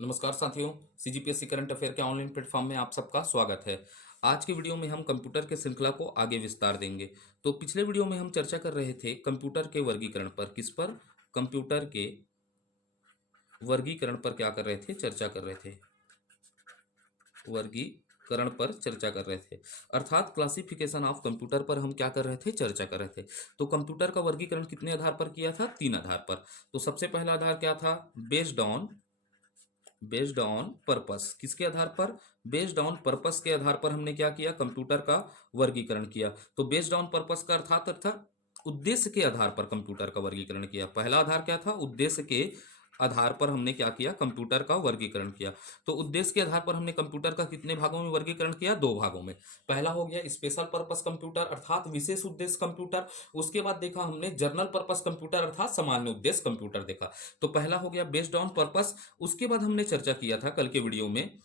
नमस्कार साथियों। CGPSC current affair के ऑनलाइन प्लेटफॉर्म में आप सबका स्वागत है। आज की वीडियो में हम कंप्यूटर के श्रृंखला को आगे विस्तार देंगे। तो पिछले वीडियो में हम चर्चा कर रहे थे कंप्यूटर के वर्गीकरण पर। किस पर? कंप्यूटर के वर्गीकरण पर क्या कर रहे थे? चर्चा कर रहे थे। वर्गीकरण पर चर्चा कर रहे थे, अर्थात क्लासिफिकेशन ऑफ कंप्यूटर पर हम क्या कर रहे थे? चर्चा कर रहे थे। तो कंप्यूटर का वर्गीकरण कितने आधार पर किया था? 3 आधार पर। तो सबसे पहला आधार क्या था? Based on purpose. किसके आधार पर? बेस्ड ऑन पर्पस के आधार पर हमने क्या किया? कंप्यूटर का वर्गीकरण किया। तो बेस्ड ऑन पर्पस का अर्थात उद्देश्य के आधार पर कंप्यूटर का वर्गीकरण किया। पहला आधार क्या था? उद्देश्य के आधार पर हमने क्या किया? कंप्यूटर का वर्गीकरण किया। तो उद्देश्य के आधार पर हमने कंप्यूटर का कितने भागों में वर्गीकरण किया? 2 भागों में। पहला हो गया स्पेशल पर्पस कंप्यूटर अर्थात विशेष उद्देश्य कंप्यूटर। उसके बाद देखा हमने जनरल पर्पस कंप्यूटर अर्थात सामान्य उद्देश्य कंप्यूटर देखा। तो पहला हो गया बेस्ड ऑन पर्पस। उसके बाद हमने चर्चा किया था कल के वीडियो में,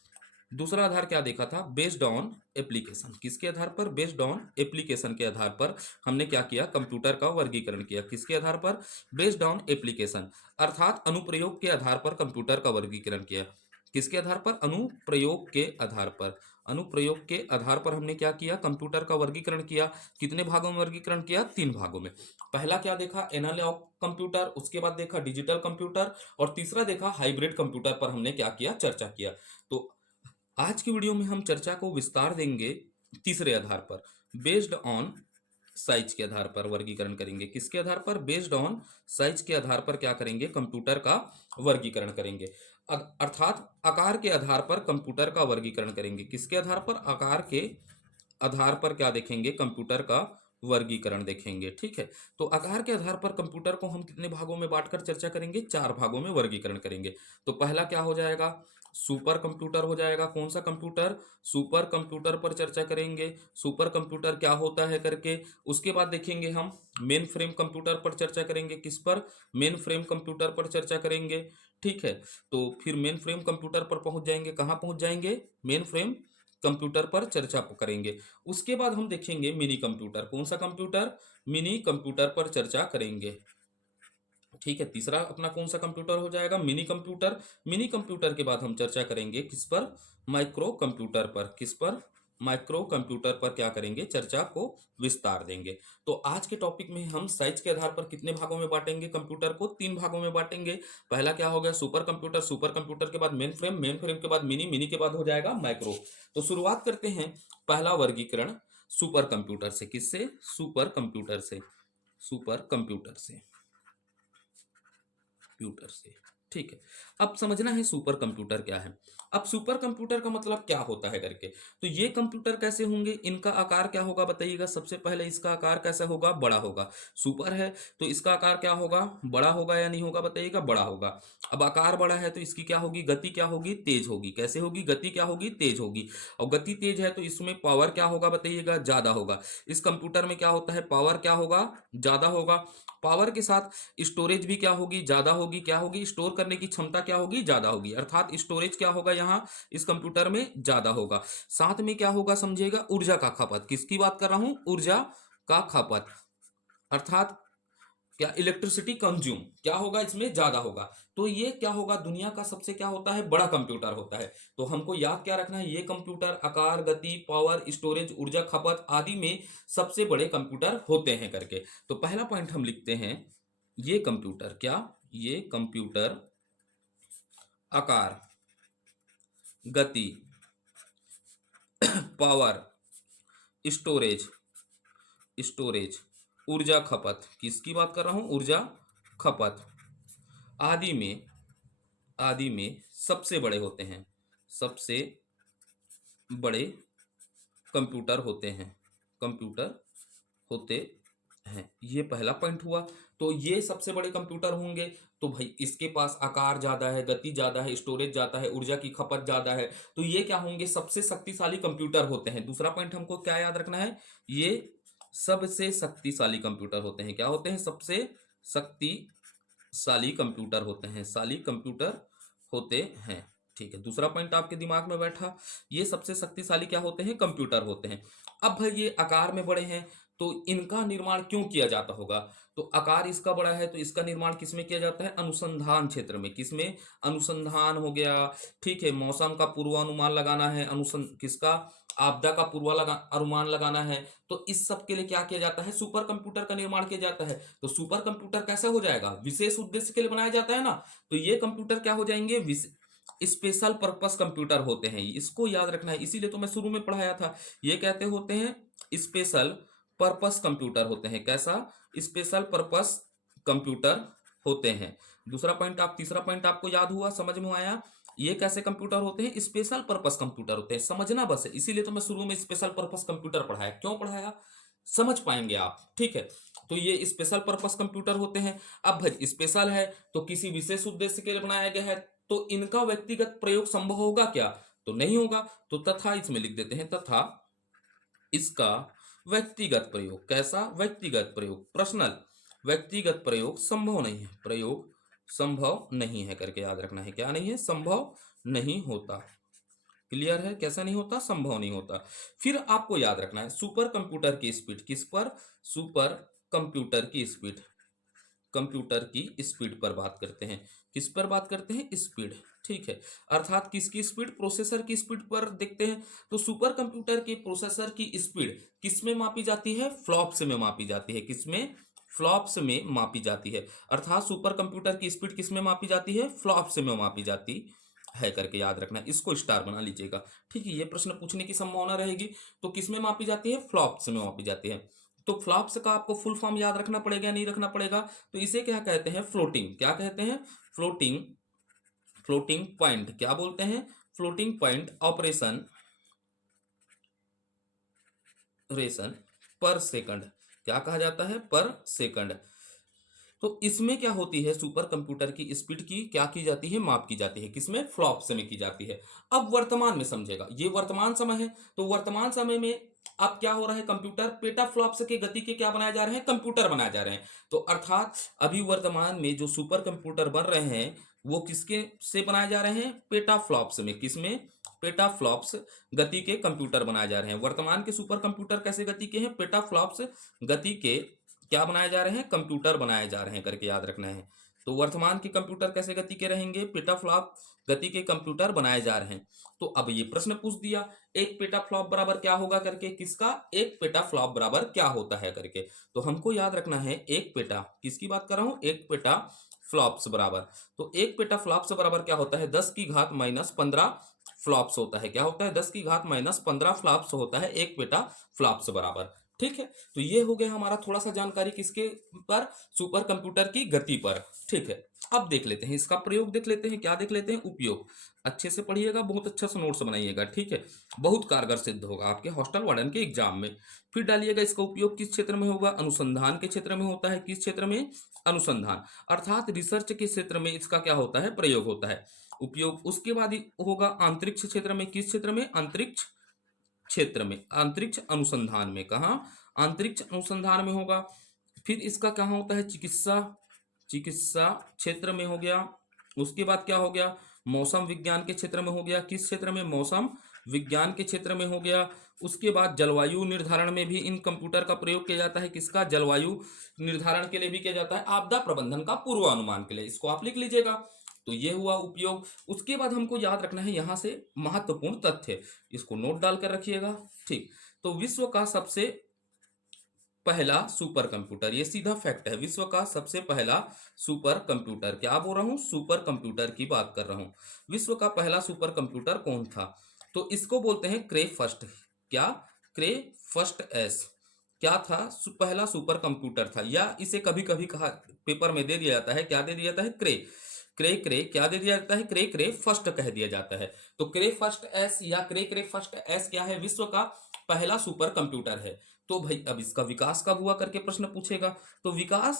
दूसरा आधार क्या देखा था? Based on application. किसके आधार पर? बेस्ड ऑन एप्लीकेशन के आधार पर हमने क्या किया? कंप्यूटर का वर्गीकरण किया। किसके आधार पर? बेस्ड ऑन एप्लीकेशन अर्थात अनुप्रयोग के आधार पर कंप्यूटर का वर्गीकरण किया। किसके आधार पर? अनुप्रयोग के आधार पर। अनुप्रयोग के आधार पर हमने क्या किया? कंप्यूटर का वर्गीकरण किया। कितने भागों में वर्गीकरण किया? 3 भागों में। पहला क्या देखा? एनालॉग कंप्यूटर, उसके बाद देखा डिजिटल कंप्यूटर और तीसरा देखा हाइब्रिड कंप्यूटर पर हमने क्या किया? चर्चा किया। तो आज की वीडियो में हम चर्चा को विस्तार देंगे तीसरे आधार पर, बेस्ड ऑन साइज के आधार पर वर्गीकरण करेंगे। किसके आधार पर? बेस्ड ऑन साइज के आधार पर क्या करेंगे? कंप्यूटर का वर्गीकरण करेंगे। अर्थात आकार के आधार पर कंप्यूटर का वर्गीकरण करेंगे। किसके आधार पर? आकार के आधार पर क्या देखेंगे? कंप्यूटर का वर्गीकरण देखेंगे। ठीक है। तो आकार के आधार पर कंप्यूटर को हम कितने भागों में बांटकर चर्चा करेंगे? 4 भागों में वर्गीकरण करेंगे। तो पहला क्या हो जाएगा? सुपर कंप्यूटर हो जाएगा। कौन सा कंप्यूटर? सुपर कंप्यूटर पर चर्चा करेंगे। सुपर कंप्यूटर क्या होता है करके। उसके बाद देखेंगे हम मेन फ्रेम कंप्यूटर पर चर्चा करेंगे। किस पर? मेन फ्रेम कंप्यूटर पर चर्चा करेंगे। ठीक है। तो फिर मेन फ्रेम कंप्यूटर पर पहुंच जाएंगे। कहां पहुंच जाएंगे? मेन फ्रेम कंप्यूटर पर चर्चा करेंगे। उसके बाद हम देखेंगे मिनी कंप्यूटर। कौन सा कंप्यूटर? मिनी कंप्यूटर पर चर्चा करेंगे। ठीक है। तीसरा अपना कौन सा कंप्यूटर हो जाएगा? Mini computer. मिनी कंप्यूटर के बाद हम चर्चा करेंगे किस पर? माइक्रो कंप्यूटर पर। किस पर? माइक्रो कंप्यूटर पर क्या करेंगे? चर्चा को विस्तार देंगे। तो आज के टॉपिक में हम साइज के आधार पर कितने भागों में बांटेंगे? कंप्यूटर को 3 भागों में बांटेंगे। पहला क्या हो गया? Super computer. सुपर कंप्यूटर के बाद मेन फ्रेम। मेन फ्रेम के बाद मिनी। मिनी के बाद हो जाएगा माइक्रो। तो शुरुआत करते हैं पहला वर्गीकरण सुपर कंप्यूटर से। किससे? सुपर कंप्यूटर से। सुपर कंप्यूटर से। कंप्यूटर से। ठीक है। अब समझना है सुपर कंप्यूटर क्या है। अब सुपर कंप्यूटर का मतलब क्या होता है करके। तो ये कंप्यूटर कैसे होंगे? इनका आकार क्या होगा बताइएगा। सबसे पहले इसका आकार कैसा होगा? बड़ा होगा। सुपर है तो इसका आकार क्या होगा? बड़ा होगा या नहीं होगा बताइएगा? बड़ा होगा। अब आकार बड़ा है तो इसकी क्या होगी? गति क्या होगी? तेज होगी। कैसे होगी? गति क्या होगी? तेज होगी। और गति तेज है तो इसमें पावर क्या होगा बताइएगा? ज्यादा होगा। इस कंप्यूटर में क्या होता है? पावर क्या होगा? ज्यादा होगा। पावर के साथ स्टोरेज भी क्या होगी? ज्यादा होगी। क्या होगी? स्टोर करने की क्षमता क्या होगी? ज्यादा होगी। अर्थात स्टोरेज क्या होगा यहाँ इस कंप्यूटर में? ज्यादा होगा। साथ में क्या होगा समझिएगा? ऊर्जा का खपत। किसकी बात कर रहा हूं? ऊर्जा का खपत। अर्थात क्या? इलेक्ट्रिसिटी कंज्यूम क्या होगा? इसमें ज्यादा होगा। तो ये क्या होगा? दुनिया का सबसे क्या होता है? बड़ा कंप्यूटर होता है। तो हमको याद क्या रखना है? ये कंप्यूटर आकार, गति, पावर, स्टोरेज, ऊर्जा खपत आदि में सबसे बड़े कंप्यूटर होते हैं करके। तो पहला पॉइंट हम लिखते हैं, ये कंप्यूटर क्या? ये कंप्यूटर आकार, गति, पावर, स्टोरेज, स्टोरेज, ऊर्जा खपत। किसकी बात कर रहा हूं? ऊर्जा खपत आदि में, आदि में सबसे बड़े होते हैं। सबसे बड़े कंप्यूटर होते हैं। कंप्यूटर होते हैं। ये पहला पॉइंट हुआ। तो ये सबसे बड़े कंप्यूटर होंगे। तो भाई इसके पास आकार ज्यादा है, गति ज्यादा है, स्टोरेज ज्यादा है, ऊर्जा की खपत ज्यादा है। तो ये क्या होंगे? सबसे शक्तिशाली कंप्यूटर होते हैं। दूसरा पॉइंट हमको क्या याद रखना है? ये सबसे शक्तिशाली कंप्यूटर होते हैं। क्या होते हैं? सबसे शक्तिशाली कंप्यूटर होते हैं। शाली कंप्यूटर होते हैं। ठीक है। दूसरा पॉइंट आपके दिमाग में बैठा। ये सबसे शक्तिशाली क्या होते हैं? कंप्यूटर होते हैं। अब भाई ये आकार में बड़े हैं तो इनका निर्माण क्यों किया जाता होगा? तो आकार इसका बड़ा है तो इसका निर्माण किसमें किया जाता है? अनुसंधान क्षेत्र में। किसमें? अनुसंधान हो गया। ठीक है, मौसम का पूर्वानुमान लगाना है, किसका? आपदा का अनुमान लगाना है। तो इस सब के लिए क्या किया जाता है? सुपर कंप्यूटर का निर्माण किया जाता है। तो सुपर कंप्यूटर कैसा हो जाएगा? विशेष उद्देश्य के लिए बनाया जाता है ना, तो ये कंप्यूटर क्या हो जाएंगे? स्पेशल पर्पस कंप्यूटर होते हैं। इसको याद रखना है, इसीलिए तो मैं शुरू में पढ़ाया था। ये कहते होते हैं स्पेशल पर्पस कंप्यूटर होते हैं। कैसा? स्पेशल पर्पस कंप्यूटर होते हैं। तीसरा पॉइंट आपको याद हुआ, समझ में आया? ये कैसे कंप्यूटर होते हैं? स्पेशल पर्पस कंप्यूटर होते हैं। समझना बस है, इसीलिए तो मैं शुरू में स्पेशल पर्पस कंप्यूटर पढ़ाया। क्यों पढ़ाया? समझ पाएंगे आप। ठीक है, तो ये स्पेशल पर्पस कंप्यूटर होते हैं। अब भाई स्पेशल है तो किसी विशेष उद्देश्य के लिए बनाया गया है, तो इनका व्यक्तिगत प्रयोग संभव होगा क्या? तो नहीं होगा। तो तथा इसमें लिख देते हैं, तथा इसका व्यक्तिगत प्रयोग। कैसा? व्यक्तिगत प्रयोग, पर्सनल। व्यक्तिगत प्रयोग संभव नहीं है। प्रयोग संभव नहीं है करके याद रखना है। क्या नहीं है? संभव नहीं होता। क्लियर है? कैसा नहीं होता? संभव नहीं होता। फिर आपको याद रखना है सुपर कंप्यूटर की स्पीड। किस पर? सुपर कंप्यूटर की स्पीड। कंप्यूटर की स्पीड पर बात करते हैं। किस पर बात करते हैं? स्पीड। ठीक है, अर्थात किसकी स्पीड? प्रोसेसर की स्पीड पर देखते हैं। तो सुपर कंप्यूटर के प्रोसेसर की स्पीड किस में मापी जाती है? फ्लॉप्स में मापी जाती है। किसमें? फ्लॉप्स में मापी जाती है। अर्थात सुपर कंप्यूटर की स्पीड किस में मापी जाती है? फ्लॉप्स में मापी जाती है करके याद रखना। इसको स्टार बना लीजिएगा। ठीक है, ये प्रश्न पूछने की संभावना रहेगी। तो किस में मापी जाती है? फ्लॉप्स में मापी जाती है। तो फ्लॉप्स का आपको फुल फॉर्म याद रखना पड़ेगा, नहीं रखना पड़ेगा? तो इसे क्या कहते हैं? फ्लोटिंग। क्या कहते हैं? फ्लोटिंग। फ्लोटिंग पॉइंट क्या बोलते हैं? फ्लोटिंग पॉइंट ऑपरेशन रेशन पर सेकंड। क्या कहा जाता है? पर सेकंड। तो इसमें क्या होती है? सुपर कंप्यूटर की स्पीड की क्या की जाती है? माप की जाती है। किसमें? फ्लॉप्स में की जाती है। अब वर्तमान में समझेगा, ये वर्तमान समय है। तो वर्तमान समय में अब क्या हो रहा है? कंप्यूटर पेटा फ्लॉप्स के गति के क्या बनाए जा रहे हैं? कंप्यूटर बनाए जा रहे हैं। तो अर्थात अभी वर्तमान में जो सुपर कंप्यूटर बन रहे हैं वो किसके से बनाए जा रहे हैं? पेटा फ्लॉप्स में। किसमें? पेटा फ्लॉप्स गति के कंप्यूटर बनाए जा रहे हैं। वर्तमान के सुपर कंप्यूटर कैसे गति के हैं? पेटा फ्लॉप्स गति के क्या बनाए जा रहे हैं? कंप्यूटर बनाए जा रहे हैं करके याद रखना है। तो वर्तमान के कंप्यूटर कैसे गति के रहेंगे? पेटाफ्लॉप गति के कंप्यूटर बनाए जा रहे हैं। तो अब ये प्रश्न पूछ दिया, एक पेटाफ्लॉप बराबर क्या होगा करके? किसका? एक पेटाफ्लॉप बराबर क्या होता है करके। तो हमको याद रखना है एक पेटा, किसकी बात कर रहा हूं? एक पेटा फ्लॉप्स बराबर। तो एक पेटा फ्लॉप्स बराबर क्या होता है? 10 की घात माइनस 15 फ्लॉप्स होता है। क्या होता है? 10 की घात माइनस 15 फ्लॉप्स होता है एक पेटा फ्लॉप्स बराबर। ठीक है, तो ये हो गया हमारा थोड़ा सा जानकारी किसके पर? सुपर कंप्यूटर की गति पर। ठीक है, अब देख लेते हैं इसका प्रयोग, देख लेते हैं। क्या देख लेते हैं? उपयोग। अच्छे से पढ़िएगा, बहुत अच्छा सा नोट्स बनाइएगा। ठीक है, बहुत कारगर सिद्ध होगा आपके हॉस्टल वार्डन के एग्जाम में। फिर डालिएगा इसका उपयोग किस क्षेत्र में होगा? अनुसंधान के क्षेत्र में होता है। किस क्षेत्र में? अनुसंधान, अर्थात रिसर्च के क्षेत्र में इसका क्या होता है? प्रयोग होता है। उपयोग उसके बाद ही होगा अंतरिक्ष क्षेत्र में। किस क्षेत्र में? अंतरिक्ष क्षेत्र में, अंतरिक्ष अनुसंधान में। कहा? अंतरिक्ष अनुसंधान में होगा। फिर इसका कहाँ होता है? चिकित्सा, चिकित्सा क्षेत्र में हो गया। उसके बाद क्या हो गया? मौसम विज्ञान के क्षेत्र में हो गया। किस क्षेत्र में? मौसम विज्ञान के क्षेत्र में हो गया। उसके बाद जलवायु निर्धारण में भी इन कंप्यूटर का प्रयोग किया जाता है। किसका? जलवायु निर्धारण के लिए भी किया जाता है। आपदा प्रबंधन का पूर्वानुमान के लिए। इसको आप लिख लीजिएगा। तो ये हुआ उपयोग। उसके बाद हमको याद रखना है यहां से महत्वपूर्ण तथ्य, इसको नोट डालकर रखिएगा। ठीक, तो विश्व का सबसे पहला सुपर कंप्यूटर, ये सीधा फैक्ट है, विश्व का सबसे पहला सुपर कंप्यूटर। क्या बोल रहा हूं? सुपर कंप्यूटर की बात कर रहा हूं। विश्व का पहला सुपर कंप्यूटर कौन था? तो इसको बोलते हैं क्रे फर्स्ट। क्या? क्रे फर्स्ट एस। क्या था? पहला सुपर कंप्यूटर था, या इसे कभी कभी कहा पेपर में दे दिया जाता है, क्या दे दिया जाता है? क्रे। क्रे क्रे क्या दे दिया जाता है? क्रे क्रे फर्स्ट कह दिया जाता है। तो क्रे फर्स्ट एस या क्रे क्रे फर्स्ट एस क्या है? विश्व का पहला सुपर कंप्यूटर है। तो भाई अब इसका विकास कब हुआ करके प्रश्न पूछेगा। तो विकास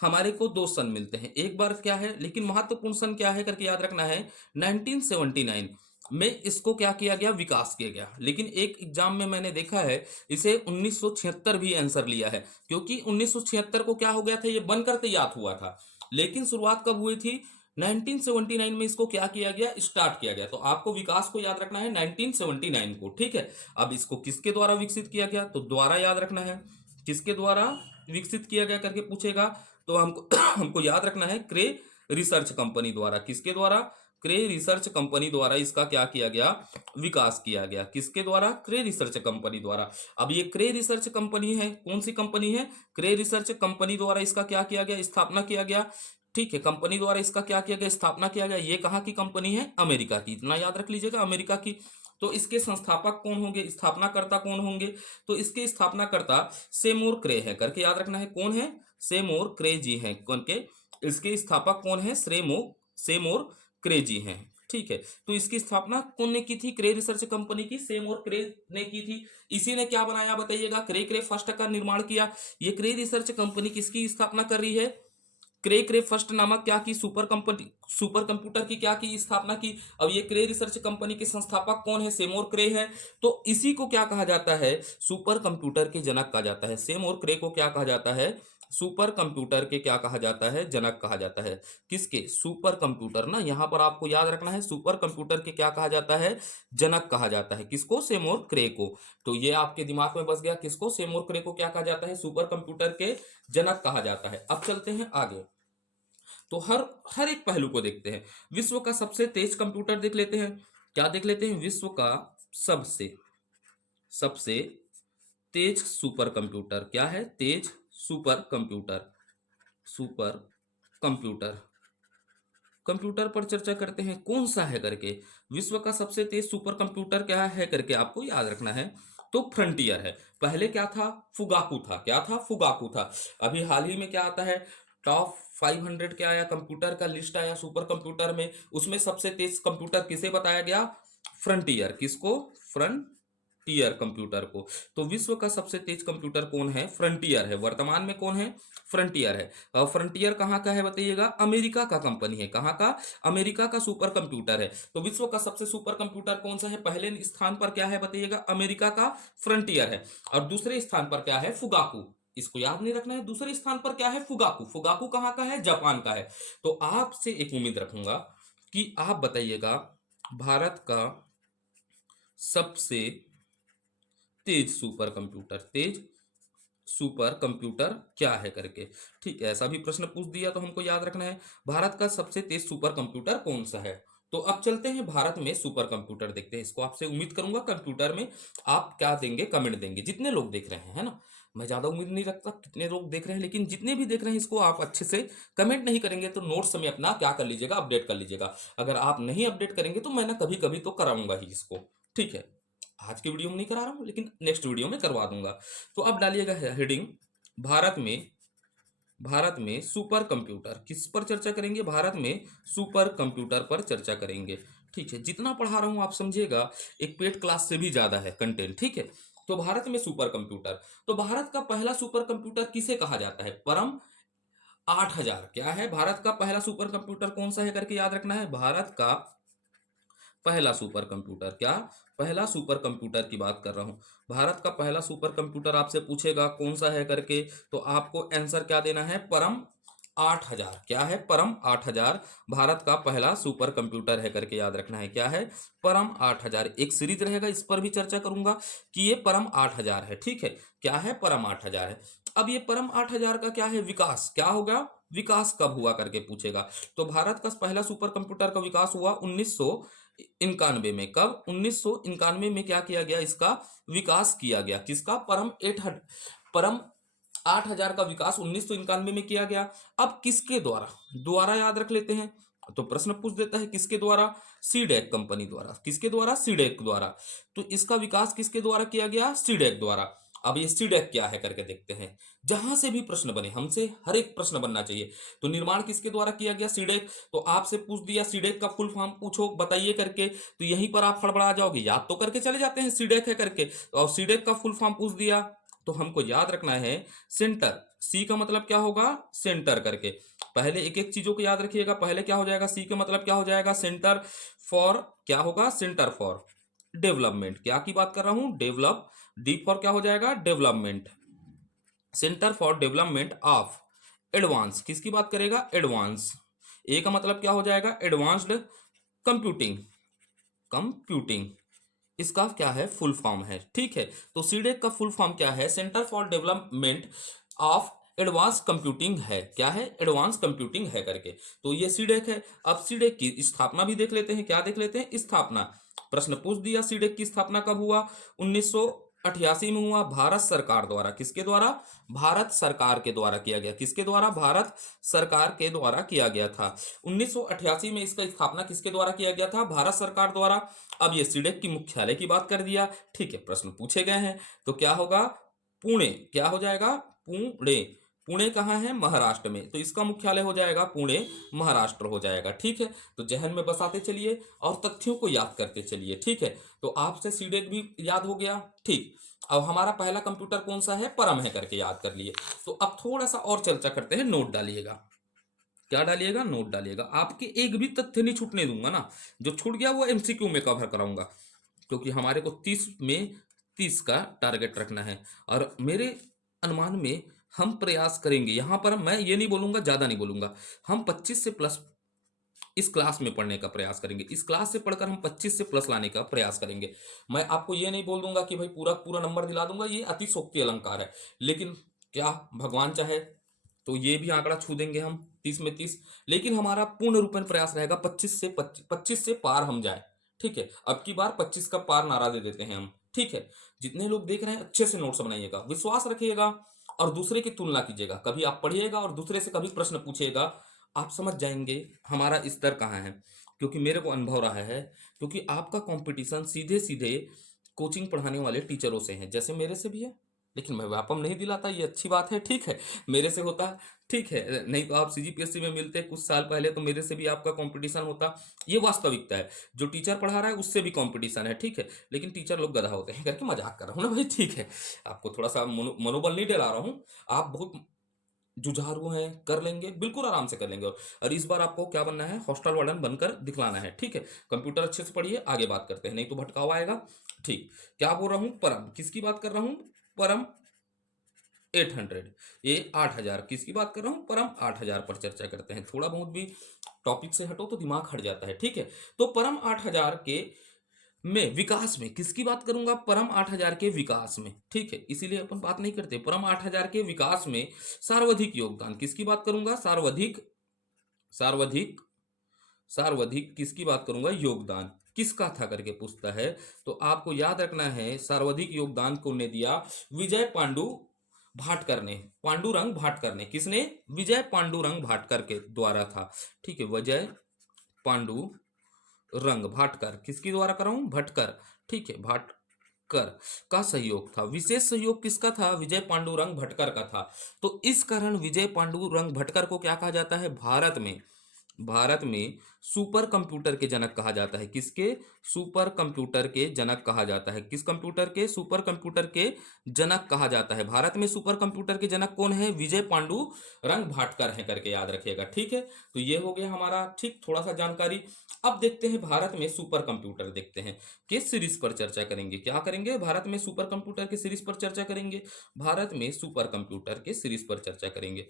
हमारे को दो सन मिलते हैं, एक बार क्या है, लेकिन महत्वपूर्ण सन क्या है करके याद रखना है। 1979 में इसको क्या किया गया? विकास किया गया। लेकिन एक एग्जाम में मैंने देखा है इसे 1976 भी आंसर लिया है, क्योंकि 1976 को क्या हो गया था? ये बनकर तैयार हुआ था, लेकिन शुरुआत कब हुई थी? 1979 में इसको क्या किया गया? स्टार्ट किया गया। तो आपको विकास को याद रखना है 1979 को। ठीक है, अब इसको किसके द्वारा विकसित किया गया? तो द्वारा याद रखना है। किसके द्वारा विकसित किया गया करके पूछेगा तो हमको हमको याद रखना है क्रे रिसर्च कंपनी द्वारा। किसके द्वारा? क्रे रिसर्च कंपनी द्वारा इसका क्या किया गया? विकास किया गया। किसके द्वारा? क्रे रिसर्च कंपनी द्वारा। अब ये क्रे रिसर्च कंपनी है, कौन सी कंपनी है? क्रे रिसर्च कंपनी द्वारा इसका क्या किया गया? स्थापना किया गया। ठीक है, कंपनी द्वारा इसका क्या किया गया? स्थापना किया गया। ये कहाँ की कंपनी है? अमेरिका की। इतना याद रख लीजिएगा, अमेरिका की। तो इसके संस्थापक कौन होंगे? स्थापनाकर्ता कौन होंगे? तो इसके स्थापनाकर्ता सेमोर क्रे है करके याद रखना है। कौन है? सेमोर क्रे जी हैं। कौन के? इसके स्थापक कौन है? सेमोर क्रे जी हैं। ठीक है, तो इसकी स्थापना कौन ने की थी? क्रे रिसर्च कंपनी की सेमोर क्रे ने की थी। इसी ने क्या बनाया बताइएगा? क्रे फर्स्ट का निर्माण किया। ये क्रे रिसर्च कंपनी किसकी स्थापना कर रही है? क्रे फर्स्ट नामक क्या की सुपर कंप्यूटर की क्या की स्थापना की। अब ये क्रे रिसर्च कंपनी के संस्थापक कौन है? सेमोर क्रे है। तो इसी को क्या कहा जाता है? सुपर कंप्यूटर के जनक कहा जाता है। सेमोर क्रे को क्या कहा जाता है? सुपर कंप्यूटर के क्या कहा जाता है? जनक कहा जाता है। किसके? सुपर कंप्यूटर ना, यहां पर आपको याद रखना है, सुपर कंप्यूटर के क्या कहा जाता है? जनक कहा जाता है। किसको? सेमोर क्रे को। तो ये आपके दिमाग में बस गया, किसको? सेमोर क्रे को क्या कहा जाता है? सुपर कंप्यूटर के जनक कहा जाता है। अब चलते हैं आगे, तो हर हर एक पहलू को देखते हैं। विश्व का सबसे तेज कंप्यूटर देख लेते हैं। क्या देख लेते हैं? विश्व का सबसे सबसे तेज सुपर कंप्यूटर क्या है? तेज super computer. Super computer computer पर चर्चा करते हैं, कौन सा है करके। विश्व का सबसे तेज सुपर कंप्यूटर क्या है करके आपको याद रखना है। तो फ्रंटियर है। पहले क्या था? फुगाकू था। क्या था? फुगाकू था। अभी हाल ही में क्या आता है? टॉप 500 क्या आया? कंप्यूटर का लिस्ट आया सुपर कंप्यूटर में। उसमें सबसे तेज कंप्यूटर किसे बताया गया? फ्रंटियर। किसको? फ्रंटियर कंप्यूटर को। तो विश्व का सबसे तेज कंप्यूटर कौन है? फ्रंटियर है। वर्तमान में कौन है? फ्रंटियर है। और फ्रंटियर कहाँ का है बताइएगा? अमेरिका का कंपनी है। कहाँ का? अमेरिका का सुपर कंप्यूटर है। तो विश्व का सबसे सुपर कंप्यूटर कौन सा है? पहले स्थान पर क्या है बताइएगा? अमेरिका का फ्रंटियर है। और दूसरे स्थान पर क्या है? फुगाकू। इसको याद नहीं रखना है। दूसरे स्थान पर क्या है? फुगाकू। फुगाकू कहाँ का है? जापान का है। तो आपसे एक उम्मीद रखूंगा कि आप बताइएगा भारत का सबसे तेज सुपर कंप्यूटर, तेज सुपर कंप्यूटर क्या है करके। ठीक है, ऐसा भी प्रश्न पूछ दिया तो हमको याद रखना है भारत का सबसे तेज सुपर कंप्यूटर कौन सा है। तो अब चलते हैं भारत में सुपर कंप्यूटर देखते हैं। इसको आपसे उम्मीद करूंगा कंप्यूटर में आप क्या देंगे? कमेंट देंगे। जितने लोग देख रहे हैं, है ना, मैं ज्यादा उम्मीद नहीं रखता कितने लोग देख रहे हैं, लेकिन जितने भी देख रहे हैं इसको आप अच्छे से कमेंट नहीं करेंगे तो नोट्स में अपना क्या कर लीजिएगा? अपडेट कर लीजिएगा। अगर आप नहीं अपडेट करेंगे तो मैं ना कभी कभी तो कराऊंगा ही इसको। ठीक है, आज की वीडियो में नहीं करा रहा हूं लेकिन नेक्स्ट वीडियो में करवा दूंगा। तो अब डालिएगा हेडिंग, भारत में सुपर कंप्यूटर। किस पर चर्चा करेंगे? भारत में सुपर कंप्यूटर पर चर्चा करेंगे। ठीक है, जितना पढ़ा रहा हूं आप समझिएगा, एक पेड क्लास से भी ज्यादा है कंटेंट। ठीक है, तो भारत में सुपर कंप्यूटर। तो भारत का पहला सुपर कंप्यूटर किसे कहा जाता है? परम 8000। क्या है? भारत का पहला सुपर कंप्यूटर कौन सा है करके याद रखना है। भारत का पहला सुपर कंप्यूटर, क्या? पहला सुपर कंप्यूटर की बात कर रहा हूं। भारत का पहला सुपर कंप्यूटर आपसे पूछेगा कौन सा है करके, तो आपको आंसर क्या देना है? परम 8000। क्या है? परम 8000 भारत का पहला सुपर कंप्यूटर है करके याद रखना है। क्या है? परम 8000। एक सीरीज रहेगा, इस पर भी चर्चा करूंगा कि ये परम 8000 है। ठीक है, क्या है? परम 8000 है। अब ये परम 8000 का क्या है? विकास क्या होगा? विकास कब हुआ करके पूछेगा। तो भारत का पहला सुपर कंप्यूटर का विकास हुआ 1991 में। कब? 1991 में क्या किया गया? इसका विकास किया गया। किसका? परम 8000 का विकास 1991 में किया गया। अब किसके द्वारा? द्वारा याद रख लेते हैं। तो प्रश्न पूछ देता है किसके द्वारा? सीडेक कंपनी द्वारा। किसके द्वारा? सीडेक द्वारा। तो इसका विकास किसके द्वारा किया गया? सीडेक द्वारा। अब ये सीडेक क्या है करके देखते हैं। जहां से भी प्रश्न बने, हमसे हर एक प्रश्न बनना चाहिए। तो निर्माण किसके द्वारा किया गया? सीडेक। तो आपसे पूछ दिया सीडेक का फुल फॉर्म पूछो बताइए करके, तो यहीं पर आप हड़बड़ा जाओगे। याद तो करके चले जाते हैं सीडेक है करके, और सीडेक का फुल फॉर्म पूछ दिया तो हमको याद रखना है सेंटर। सी का मतलब क्या होगा? सेंटर करके। पहले एक एक चीजों को याद रखिएगा। पहले क्या हो जाएगा? सी का मतलब क्या हो जाएगा? सेंटर फॉर, क्या होगा? Centre for development. क्या की बात कर रहा हूं? डेवलप। डी फॉर क्या हो जाएगा? Development. Centre for development of advance. किसकी बात करेगा? एडवांस। ए का मतलब क्या हो जाएगा? Advanced computing. कंप्यूटिंग इसका क्या है, फुल फॉर्म है। ठीक है, तो सीडेक का फुल फॉर्म क्या है, centre for development of advance computing है। क्या है, एडवांस कंप्यूटिंग है करके, तो ये सीडेक है। अब सीडेक की स्थापना भी देख लेते हैं। क्या देख लेते हैं, स्थापना। प्रश्न पूछ दिया सीडेक की स्थापना कब हुआ, 1988 में हुआ, भारत सरकार द्वारा। किसके द्वारा, भारत सरकार के द्वारा किया गया। किसके द्वारा, भारत सरकार के द्वारा किया गया था। 1988 में इसका स्थापना किसके द्वारा किया गया था, भारत सरकार द्वारा। अब ये सीडेक की मुख्यालय की बात कर दिया। ठीक है, प्रश्न पूछे गए हैं तो क्या होगा, पुणे। क्या हो जाएगा, पुणे। पुणे कहाँ है, महाराष्ट्र में, तो इसका मुख्यालय हो जाएगा पुणे, महाराष्ट्र हो जाएगा। ठीक है, तो जहन में बसाते चलिए और तथ्यों को याद करते चलिए। ठीक है, तो आपसे सीडेक भी याद हो गया। ठीक, अब हमारा पहला कंप्यूटर कौन सा है, परम है करके याद कर लिए। तो अब थोड़ा सा और चर्चा करते हैं, नोट डालिएगा। क्या डालिएगा, नोट डालिएगा। आपके एक भी तथ्य नहीं छूटने दूंगा ना, जो छूट गया वो एमसीक्यू में कवर कराऊंगा, क्योंकि हमारे को 30 का टारगेट रखना है। और मेरे अनुमान में हम प्रयास करेंगे, यहां पर मैं ये नहीं बोलूंगा, ज्यादा नहीं बोलूंगा, हम 25 से प्लस इस क्लास में पढ़ने का प्रयास करेंगे। इस क्लास से पढ़कर हम 25 से प्लस लाने का प्रयास करेंगे। मैं आपको ये नहीं बोल दूंगा कि भाई पूरा पूरा नंबर दिला दूंगा, ये अतिशोक्ति अलंकार है। लेकिन क्या भगवान चाहे तो ये भी आंकड़ा छू देंगे हम, 30 में 30। लेकिन हमारा पूर्ण रूपेण प्रयास रहेगा 25 से पार हम जाए। ठीक है, अब की बार 25 का पार नारा दे देते हैं हम। ठीक है, जितने लोग देख रहे हैं अच्छे से नोट्स बनाइएगा, विश्वास रखिएगा और दूसरे की तुलना कीजिएगा। कभी आप पढ़िएगा और दूसरे से कभी प्रश्न पूछिएगा, आप समझ जाएंगे हमारा स्तर कहाँ है। क्योंकि मेरे को अनुभव रहा है, क्योंकि आपका कंपटीशन सीधे सीधे कोचिंग पढ़ाने वाले टीचरों से है, जैसे मेरे से भी है। लेकिन मैं व्यापम नहीं दिलाता, ये अच्छी बात है। ठीक है, मेरे से होता। ठीक है, नहीं तो आप सीजीपीएससी में मिलते कुछ साल पहले तो मेरे से भी आपका कंपटीशन होता। ये वास्तविकता है, जो टीचर पढ़ा रहा है उससे भी कंपटीशन है। ठीक है, लेकिन टीचर लोग गधा होते हैं करके मजाक कर रहा हूँ ना भाई। ठीक है, आपको थोड़ा सा मनोबल नहीं दिला रहा हूँ। आप बहुत जुझारू हैं, कर लेंगे, बिल्कुल आराम से कर लेंगे। और इस बार आपको क्या बनना है, हॉस्टल वार्डन बनकर दिखलाना है। ठीक है, कंप्यूटर अच्छे से पढ़िए, आगे बात करते हैं, नहीं तो भटकाव आएगा। ठीक, क्या बोल रहा हूँ, परम किसकी बात कर रहा हूँ, परम 800, ये 8000 किसकी बात कर रहा हूँ, परम 8000 पर चर्चा करते हैं। थोड़ा बहुत भी टॉपिक से हटो तो दिमाग हट जाता है। ठीक है, तो परम 8000 के में विकास में किसकी बात करूंगा, परम 8000 के विकास में। ठीक है, इसीलिए अपन बात नहीं करते, परम 8000 के विकास में सर्वाधिक योगदान किसकी बात करूंगा, सर्वाधिक सर्वाधिक सर्वाधिक किसकी बात करूंगा, योगदान किसका था करके पूछता है। तो आपको याद रखना है, सर्वाधिक योगदान कौन ने दिया, विजय पांडु भाटकर ने, पांडुरंग भाटकर ने। किसने, विजय पांडुरंग भाटकर के द्वारा था। ठीक है, विजय पांडु रंग भाटकर, किसकी द्वारा कर रहा हूं, भटकर। ठीक है, भाटकर का सहयोग था। विशेष सहयोग किसका था, विजय पांडुरंग भटकर का था। तो इस कारण विजय पांडुरंग भटकर को क्या कहा जाता है, भारत में सुपर कंप्यूटर के जनक कहा जाता है। किसके, सुपर कंप्यूटर के जनक कहा जाता है। किस कंप्यूटर के, सुपर कंप्यूटर के जनक कहा जाता है। भारत में सुपर कंप्यूटर के जनक कौन है, विजय पांडु रंग भाटकर है करके याद रखिएगा। ठीक है, तो ये हो गया हमारा, ठीक, थोड़ा सा जानकारी। अब देखते हैं भारत में सुपर कंप्यूटर, देखते हैं किस सीरीज पर चर्चा करेंगे। क्या करेंगे, भारत में सुपर कंप्यूटर के सीरीज पर चर्चा करेंगे। भारत में सुपर कंप्यूटर के सीरीज पर चर्चा करेंगे,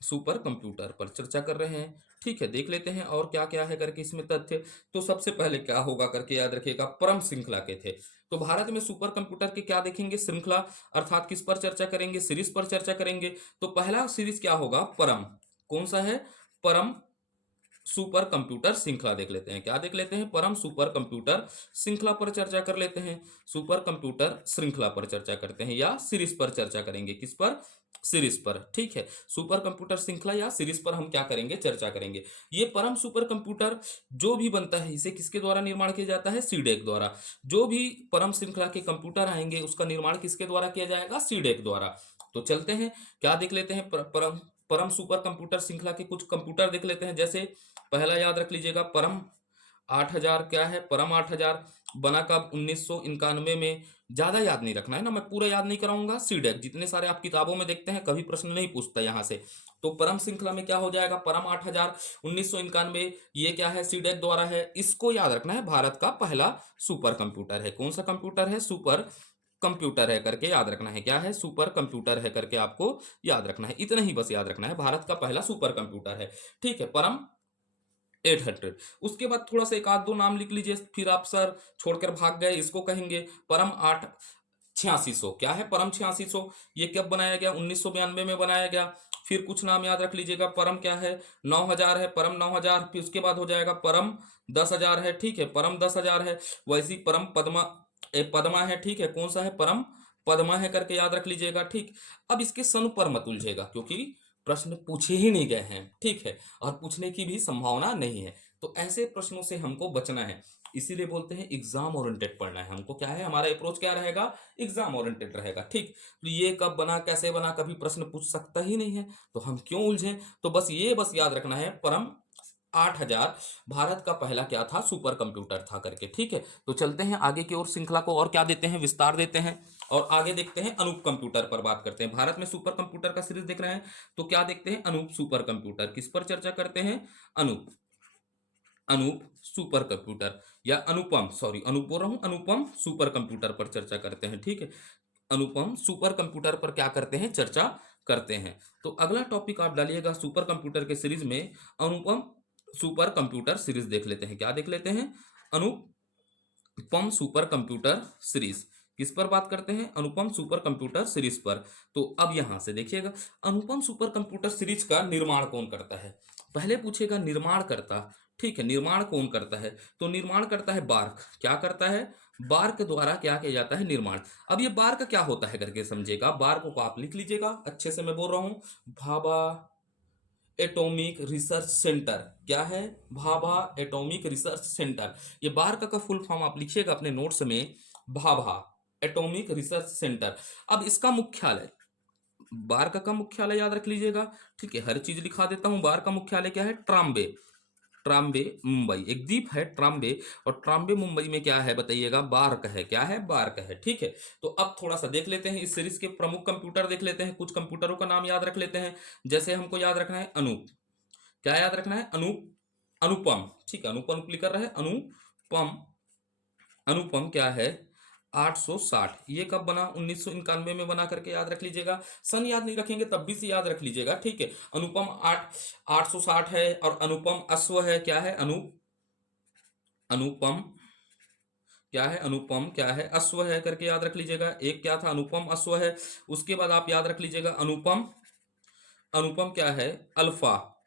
सुपर कंप्यूटर पर चर्चा कर रहे हैं। ठीक है, देख लेते हैं और क्या क्या है करके इसमें तथ्य। तो सबसे पहले क्या होगा करके याद रखिएगा, परम श्रृंखला के थे। तो भारत में सुपर कंप्यूटर के क्या देखेंगे, श्रृंखला, अर्थात किस पर चर्चा करेंगे, सीरीज पर चर्चा करेंगे। तो पहला सीरीज क्या होगा, परम। कौन सा है, परम सुपर कंप्यूटर श्रृंखला देख लेते हैं। क्या देख लेते हैं, परम सुपर कंप्यूटर श्रृंखला पर चर्चा कर लेते हैं। सुपर कंप्यूटर श्रृंखला पर चर्चा करते हैं या सीरीज पर चर्चा करेंगे, किस पर, सीरीज पर। ठीक है, सुपर कंप्यूटर श्रृंखला या सीरीज पर हम क्या करेंगे, चर्चा करेंगे। ये परम सुपर कंप्यूटर जो भी बनता है, इसे किसके द्वारा निर्माण किया जाता है, सीडेक द्वारा। जो भी परम श्रृंखला के कंप्यूटर आएंगे उसका निर्माण किसके द्वारा किया जाएगा, सीडेक द्वारा। तो चलते हैं, क्या देख लेते हैं, परम परम सुपर कंप्यूटर श्रृंखला के कुछ कंप्यूटर देख लेते हैं। जैसे पहला याद रख लीजिएगा, परम 8000 क्या है, परम 8000 बना कब, 1991 में। ज्यादा याद नहीं रखना है ना, मैं पूरा याद नहीं कराऊंगा। सीडेक जितने सारे आप किताबों में देखते हैं, कभी प्रश्न नहीं पूछता यहाँ से। तो परम श्रृंखला में क्या हो जाएगा, परम 8000 1991, ये क्या है, सीडेक द्वारा है। इसको याद रखना है, भारत का पहला सुपर कंप्यूटर है। कौन सा कंप्यूटर है, सुपर कंप्यूटर है करके याद रखना है। क्या है, सुपर कंप्यूटर है करके आपको याद रखना है। इतना ही बस याद रखना है, भारत का पहला सुपर कंप्यूटर है। ठीक है, परम 800। उसके बाद थोड़ा सा एक आध दो नाम लिख लीजिए, फिर आप सर छोड़कर भाग गए, इसको कहेंगे परम 8600। क्या है परम 8600? ये कब बनाया गया? 1992 में बनाया गया। फिर कुछ नाम याद रख लीजिएगा। परम क्या है? 9000 है, परम 9000। फिर उसके बाद हो जाएगा परम 10,000 है, ठीक है, परम 10,000 है। वैसी परम पद्मा, पद्मा है, ठीक है, कौन सा है? परम पद्मा है करके याद रख लीजिएगा, ठीक। अब इसके सनु पर मत उलझेगा, क्योंकि प्रश्न पूछे ही नहीं गए हैं, ठीक है, और पूछने की भी संभावना नहीं है। तो ऐसे प्रश्नों से हमको बचना है, इसीलिए बोलते हैं एग्जाम ओरिएंटेड पढ़ना है हमको। क्या है हमारा अप्रोच? क्या रहेगा? एग्जाम ओरिएंटेड रहेगा, ठीक। तो ये कब बना, कैसे बना, कभी प्रश्न पूछ सकता ही नहीं है, तो हम क्यों उलझे? तो बस याद रखना है, परम 8000 भारत का पहला क्या था? सुपर कंप्यूटर था करके, ठीक है। तो चलते हैं आगे की ओर, श्रृंखला को और क्या देते हैं? विस्तार देते हैं, और आगे देखते हैं अनूप कंप्यूटर पर बात करते हैं। भारत में सुपर कंप्यूटर का सीरीज देख रहे हैं, तो क्या देखते हैं? Anup super computer. किस पर चर्चा करते हैं? अनूप, अनूप सुपर कंप्यूटर, या अनुपम, सॉरी अनूप बोल रहा हूं, अनुपम सुपर कंप्यूटर पर चर्चा करते हैं, ठीक है। अनुपम सुपर कंप्यूटर पर क्या करते हैं? चर्चा करते हैं। तो अगला टॉपिक आप डालिएगा सुपर कंप्यूटर के सीरीज में, अनुपम सुपर कंप्यूटर सीरीज देख लेते हैं। क्या देख लेते हैं? अनुपम सुपर कंप्यूटर सीरीज। किस पर बात करते हैं? अनुपम सुपर कंप्यूटर सीरीज पर। तो अब यहां से देखिएगा, अनुपम सुपर कंप्यूटर सीरीज का निर्माण कौन करता है? पहले पूछेगा निर्माण करता, ठीक है, निर्माण कौन करता है? तो निर्माण करता है बार्क। क्या करता है? बार्क द्वारा क्या किया जाता है? निर्माण। अब ये बार्क क्या होता है करके समझेगा, बार्क को आप लिख लीजिएगा अच्छे से, मैं बोल रहा हूं, भाभा एटॉमिक रिसर्च सेंटर। क्या है? Bhabha atomic research centre. ये बार्क का फुल फॉर्म आप लिखिएगा अपने नोट्स में, भाभा एटॉमिक रिसर्च सेंटर। अब इसका मुख्यालय, बार्क का मुख्यालय याद रख लीजिएगा, ठीक है, हर चीज लिखा देता हूं। बार्क का मुख्यालय क्या है? ट्राम्बे, ट्राम्बे मुंबई, एक द्वीप है ट्राम्बे, और ट्राम्बे मुंबई में क्या है बताइएगा? बार्क है। क्या है? बार्क है, ठीक है। तो अब थोड़ा सा देख लेते हैं, इस सीरीज के प्रमुख कंप्यूटर देख लेते हैं, कुछ कंप्यूटरों का नाम याद रख लेते हैं। जैसे हमको याद रखना है अनूप। क्या याद रखना है? अनूप, अनुपम, ठीक है, अनुपम क्लिक कर रहा है, अनुपम, अनुपम क्या है? 860। ये कब बना? 1991 में बना करके याद रख लीजिएगा। सन याद नहीं रखेंगे तब भी से याद रख लीजिएगा, ठीक है। अनुपम 860 है, और अनुपम अश्व है। क्या है? अनुपम क्या है? अनुपम क्या है? अश्व है करके याद रख लीजिएगा। एक क्या था? अनुपम अश्व है। उसके बाद आप याद रख लीजिएगा अनुपम, अनुपम क्या है? अल्फा,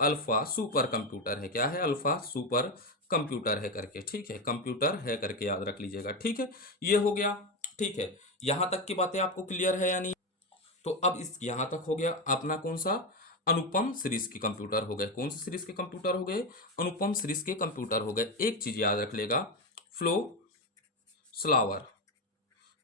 अल्फा सुपर कंप्यूटर है। क्या है? अल्फा सुपर कंप्यूटर है करके, ठीक है, कंप्यूटर है करके याद रख लीजिएगा, ठीक है। ये हो गया, ठीक है। यहां तक की बातें आपको क्लियर है या नहीं? तो अब इस यहां तक हो गया अपना कौन सा? अनुपम सीरीज के कंप्यूटर हो गए। कौन सी सीरीज के कंप्यूटर हो गए? अनुपम सीरीज के कंप्यूटर हो गए। एक चीज याद रख लेगा, फ्लो स्लावर,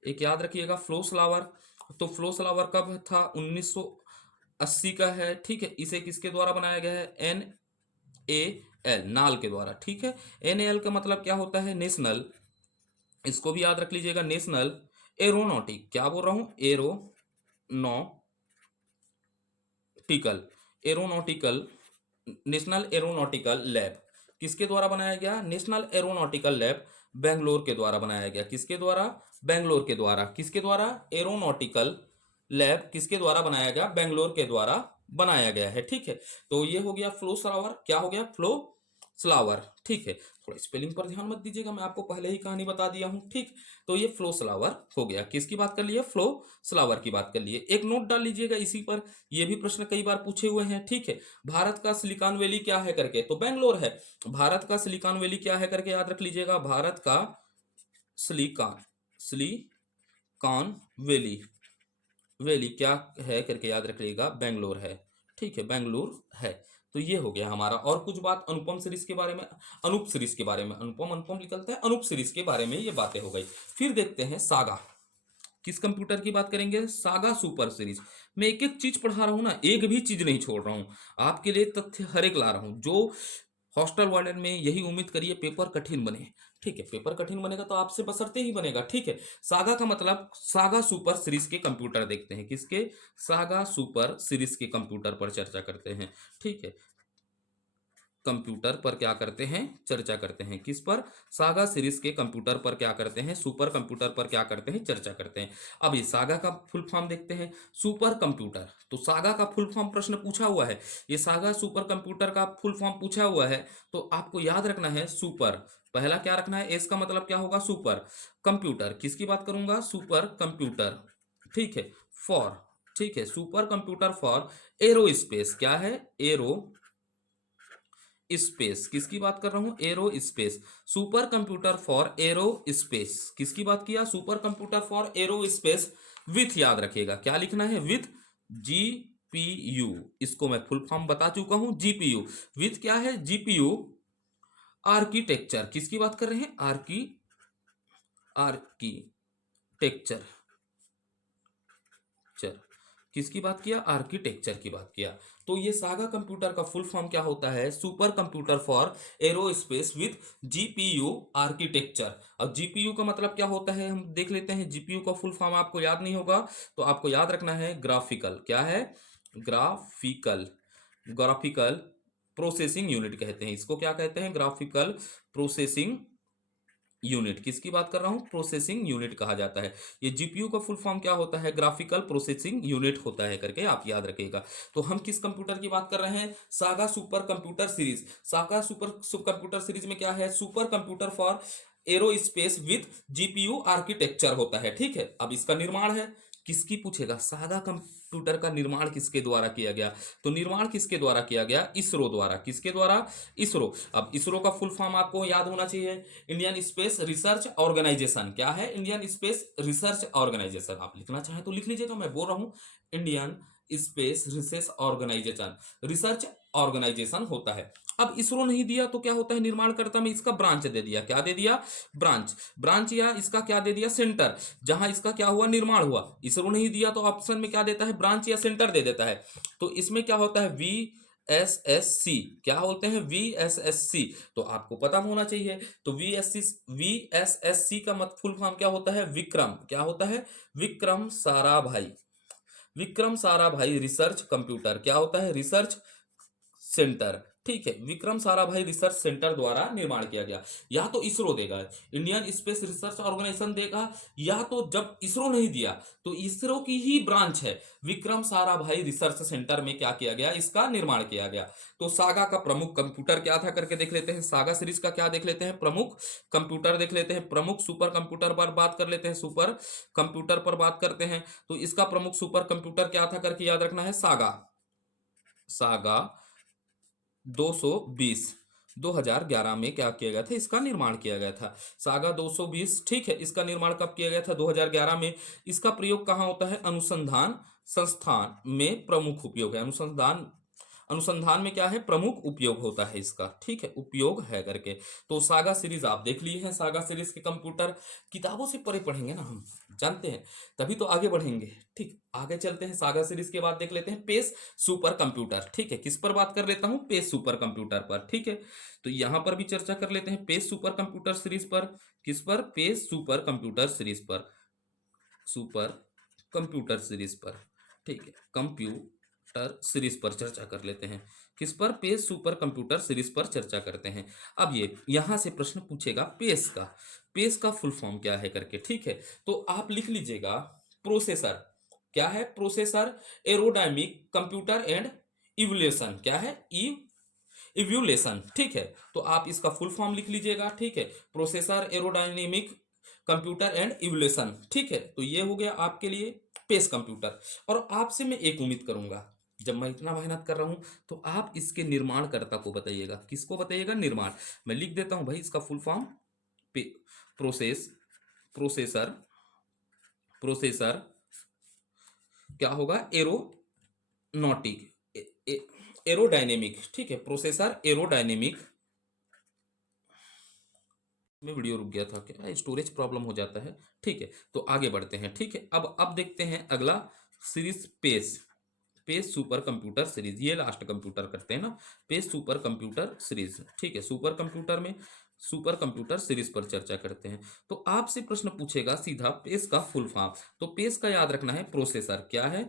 एक याद रखिएगा, फ्लो स्लावर। तो फ्लो स्लावर कब था? 1980 का है, ठीक है। इसे किसके द्वारा बनाया गया है? NAL, नाल के द्वारा, ठीक है। NAL का मतलब क्या होता है? नेशनल, इसको भी याद रख लीजिएगा, नेशनल एरोनॉटिक, क्या बोल रहा हूं? Aeronautical, aeronautical, national aeronautical lab. किसके द्वारा बनाया गया? नेशनल एरोनॉटिकल लैब बेंगलोर के द्वारा बनाया गया। किसके द्वारा? बेंगलोर के द्वारा। किसके द्वारा? एरोनॉटिकल लैब किसके द्वारा बनाया गया? बेंगलोर के द्वारा बनाया गया है, ठीक है। तो ये हो गया फ्लो स्लावर। क्या हो गया? फ्लो स्लावर, ठीक है। थोड़ा स्पेलिंग पर ध्यान मत दीजिएगा, मैं आपको पहले ही कहानी बता दिया हूं, ठीक। तो ये फ्लो स्लावर हो गया। किसकी बात कर लिए? फ्लो स्लावर की बात कर लिए। एक नोट डाल लीजिएगा इसी पर, ये भी प्रश्न कई बार पूछे हुए हैं, ठीक है। भारत का सिलिकॉन वैली क्या है करके? तो बेंगलोर है। भारत का सिलिकॉन वैली क्या है करके याद रख लीजिएगा, भारत का सिलिकॉन, सिलिकॉन वैली, वैली क्या है करके याद रखिएगा, बेंगलोर है, ठीक है, बेंगलुरु है। तो ये हो गया हमारा। और कुछ बात अनुपम सीरीज के बारे में, अनूप सीरीज के बारे में, अनुपम अनुपम निकलता है, अनूप सीरीज के बारे में ये बातें हो गई। फिर देखते हैं सागा। किस कंप्यूटर की बात करेंगे? Saga super series. मैं एक एक चीज पढ़ा रहा हूं ना, एक भी चीज नहीं छोड़ रहा हूं, आपके लिए तथ्य हर एक ला रहा हूं। जो हॉस्टल वार्डन में यही उम्मीद करिए पेपर कठिन बने, ठीक है, पेपर कठिन बनेगा तो आपसे बसरते ही बनेगा, ठीक है। सागा का मतलब, सागा सुपर सीरीज के कंप्यूटर देखते हैं। किसके? सागा सुपर सीरीज के कंप्यूटर पर चर्चा करते हैं, ठीक है। कंप्यूटर पर क्या करते हैं, चर्चा करते हैं। किस पर? सागा सीरीज के कंप्यूटर पर क्या करते हैं, सुपर कंप्यूटर पर क्या करते हैं, चर्चा करते हैं। अब ये सागा का फुल फॉर्म देखते हैं, सुपर कंप्यूटर। तो सागा का फुल फॉर्म प्रश्न पूछा हुआ है, ये सागा सुपर कंप्यूटर का फुल फॉर्म पूछा हुआ है, तो आपको याद रखना है सुपर, पहला क्या रखना है, एस का मतलब क्या होगा, सुपर कंप्यूटर। किसकी बात करूंगा, सुपर कंप्यूटर, ठीक है, फॉर, ठीक है, super computer for aero space, क्या है, एरो स्पेस। किसकी बात कर रहा हूं, arrow space, super computer for aero space. किसकी बात किया, super computer for aero space with, याद रखिएगा क्या लिखना है, विथ जीपीयू। इसको मैं फुल फॉर्म बता चुका हूं, जीपीयू विथ क्या है, जीपीयू आर्किटेक्चर। किसकी बात कर रहे हैं, आर्किटेक्चर, किसकी बात किया, आर्किटेक्चर की बात किया। तो ये सागा कंप्यूटर का फुल फॉर्म क्या होता है, super computer for aerospace with GPU architecture. अब जीपीयू का मतलब क्या होता है, हम देख लेते हैं। जीपीयू का फुल फॉर्म आपको याद नहीं होगा तो आपको याद रखना है ग्राफिकल, क्या है, ग्राफिकल, ग्राफिकल प्रोसेसिंग यूनिट कहते हैं इसको, क्या कहते हैं, ग्राफिकल प्रोसेसिंग यूनिट। किसकी बात कर रहा हूं, प्रोसेसिंग यूनिट कहा जाता है। ये जीपीयू का फुल फॉर्म क्या होता है, ग्राफिकल प्रोसेसिंग यूनिट होता है करके आप याद रखिएगा। तो हम किस कंप्यूटर की बात कर रहे हैं, saga super computer series. Saga super computer series में क्या है, super computer for aerospace with GPU architecture होता है, ठीक है। अब इसका निर्माण है, किसकी पूछेगा, सागा कंप्यूटर का निर्माण किसके द्वारा किया गया, तो निर्माण किसके द्वारा किया गया, इसरो द्वारा। किसके द्वारा, इसरो। अब इसरो का फुल फॉर्म आपको याद होना चाहिए, इंडियन स्पेस रिसर्च ऑर्गेनाइजेशन। क्या है, इंडियन स्पेस रिसर्च ऑर्गेनाइजेशन। आप लिखना चाहें तो लिख लीजिएगा, मैं बोल रहा हूं Indian space research organisation, research organisation होता है। अब इसरो नहीं दिया तो क्या होता है, निर्माणकर्ता में इसका ब्रांच दे दिया, क्या दे दिया, ब्रांच, ब्रांच या इसका क्या दे दिया, सेंटर, जहां इसका क्या हुआ, निर्माण हुआ। इसरो नहीं दिया तो ऑप्शन में क्या देता है, ब्रांच या सेंटर दे देता है। तो इसमें क्या होता है, VSSC, क्या बोलते हैं, VSSC। तो आपको पता होना चाहिए। तो VSSC का मत फुल फॉर्म क्या होता है, विक्रम, क्या होता है, विक्रम साराभाई, विक्रम साराभाई रिसर्च कंप्यूटर, क्या होता है, रिसर्च सेंटर, ठीक है। विक्रम साराभाई रिसर्च सेंटर द्वारा निर्माण किया गया। या तो इसरो देगा, इंडियन स्पेस रिसर्च ऑर्गेनाइजेशन देगा, या तो जब इसरो नहीं दिया तो इसरो की ही ब्रांच है विक्रम साराभाई रिसर्च सेंटर में क्या किया गया, इसका निर्माण किया गया। तो सागा का प्रमुख कंप्यूटर क्या था करके देख लेते हैं, सागा सीरीज का क्या देख लेते हैं, प्रमुख कंप्यूटर देख लेते हैं। प्रमुख सुपर कंप्यूटर पर बात कर लेते हैं, सुपर कंप्यूटर पर बात करते हैं। तो इसका प्रमुख सुपर कंप्यूटर क्या था करके याद रखना है, सागा, सागा 220 2011 में क्या किया गया था, इसका निर्माण किया गया था, सागा 220, ठीक है। इसका निर्माण कब किया गया था, 2011 में। इसका प्रयोग कहाँ होता है, अनुसंधान संस्थान में प्रमुख उपयोग है, अनुसंधान, अनुसंधान में क्या है, प्रमुख उपयोग होता है इसका, ठीक है, उपयोग है करके। तो सागा सीरीज आप देख लिए हैं, सागा सीरीज के कंप्यूटर किताबों से पढ़े पढ़ेंगे ना, हम जानते हैं, तभी तो आगे बढ़ेंगे। ठीक, आगे चलते हैं। सागा सीरीज के बाद देख लेते हैं पेस सुपर कंप्यूटर, ठीक है। किस पर बात कर लेता हूं, पेस सुपर कंप्यूटर पर, ठीक है। तो यहां पर भी चर्चा कर लेते हैं पेस सुपर कंप्यूटर सीरीज पर। किस पर, पेस सुपर कंप्यूटर सीरीज पर, सुपर कंप्यूटर सीरीज पर, ठीक है, कंप्यूटर सीरीज पर चर्चा कर लेते हैं। किस पर, पेस सुपर कंप्यूटर सीरीज पर चर्चा करते हैं। अब ये यहां से प्रश्न पूछेगा पेस का, पेस का फुल फॉर्म क्या है करके, ठीक है। तो आप लिख लीजिएगा प्रोसेसर, क्या है, प्रोसेसर एरोडायमिक कंप्यूटर एंड इवोल्यूशन, क्या है, इव्यूलेशन, ठीक है। तो आप इसका फुल फॉर्म लिख लीजिएगा, ठीक है, processor aerodynamic computer and evolution, ठीक है। तो ये हो गया आपके लिए पेस कंप्यूटर। और आपसे मैं एक उम्मीद करूंगा, जब मैं इतना मेहनत कर रहा हूं तो आप इसके निर्माणकर्ता को बताइएगा। किसको बताइएगा, निर्माण। मैं लिख देता हूं भाई इसका full form, process, processor, processor क्या होगा, एरोनॉटिक, एरोडायनेमिक, ठीक है, प्रोसेसर एरोडायनेमिक। में वीडियो रुक गया था, क्या स्टोरेज प्रॉब्लम हो जाता है, ठीक है। तो आगे बढ़ते हैं, ठीक है। अब देखते हैं अगला series, pace, pace super computer series, ये लास्ट कंप्यूटर करते हैं ना, पेस सुपर कंप्यूटर सीरीज, ठीक है। सुपर कंप्यूटर में सुपर कंप्यूटर सीरीज पर चर्चा करते हैं। तो आपसे प्रश्न पूछेगा सीधा पेस का फुल फॉर्म। तो पेस का याद रखना है, प्रोसेसर, क्या है,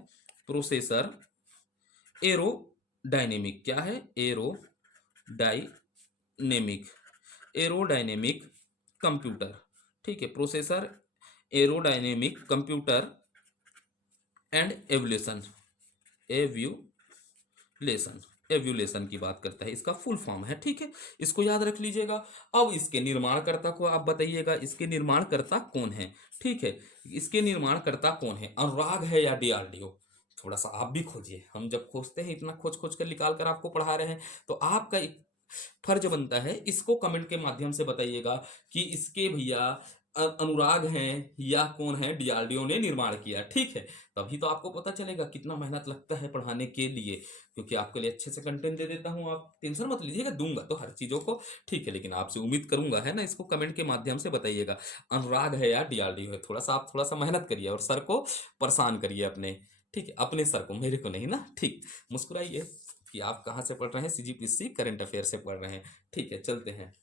प्रोसेसर एरो डायनेमिक, क्या है, एरो डायनेमिक, एरोडायनेमिक कंप्यूटर, ठीक है, processor, aerodynamic computer and evolution, evolution, evolution की बात करता है, इसका फुल फॉर्म है, ठीक है, इसको याद रख लीजिएगा। अब इसके निर्माणकर्ता को आप बताइएगा, इसके निर्माणकर्ता कौन है, ठीक है, इसके निर्माणकर्ता कौन है, अनुराग है या डीआरडीओ? थोड़ा सा आप भी खोजिए, हम जब खोजते हैं इतना खोज खोज कर निकाल कर आपको पढ़ा रहे हैं, तो आपका एक फर्ज बनता है इसको कमेंट के माध्यम से बताइएगा कि इसके भैया अनुराग हैं या कौन है डीआरडीओ ने निर्माण किया, ठीक है। तभी तो आपको पता चलेगा कितना मेहनत लगता है पढ़ाने के लिए, क्योंकि आपके लिए अच्छे से कंटेंट दे देता हूं, आप टेंशन मत लीजिएगा, दूंगा तो हर चीजों को, ठीक है, लेकिन आपसे उम्मीद करूंगा है ना, इसको कमेंट के माध्यम से बताइएगा अनुराग है या डीआरडीओ है। थोड़ा सा आप थोड़ा सा मेहनत करिए और सर को परेशान करिए अपने, ठीक है, अपने सर को, मेरे को नहीं ना, ठीक। मुस्कुराइए कि आप कहाँ से पढ़ रहे हैं, सीजीपीसी करंट अफेयर से पढ़ रहे हैं, ठीक है, चलते हैं,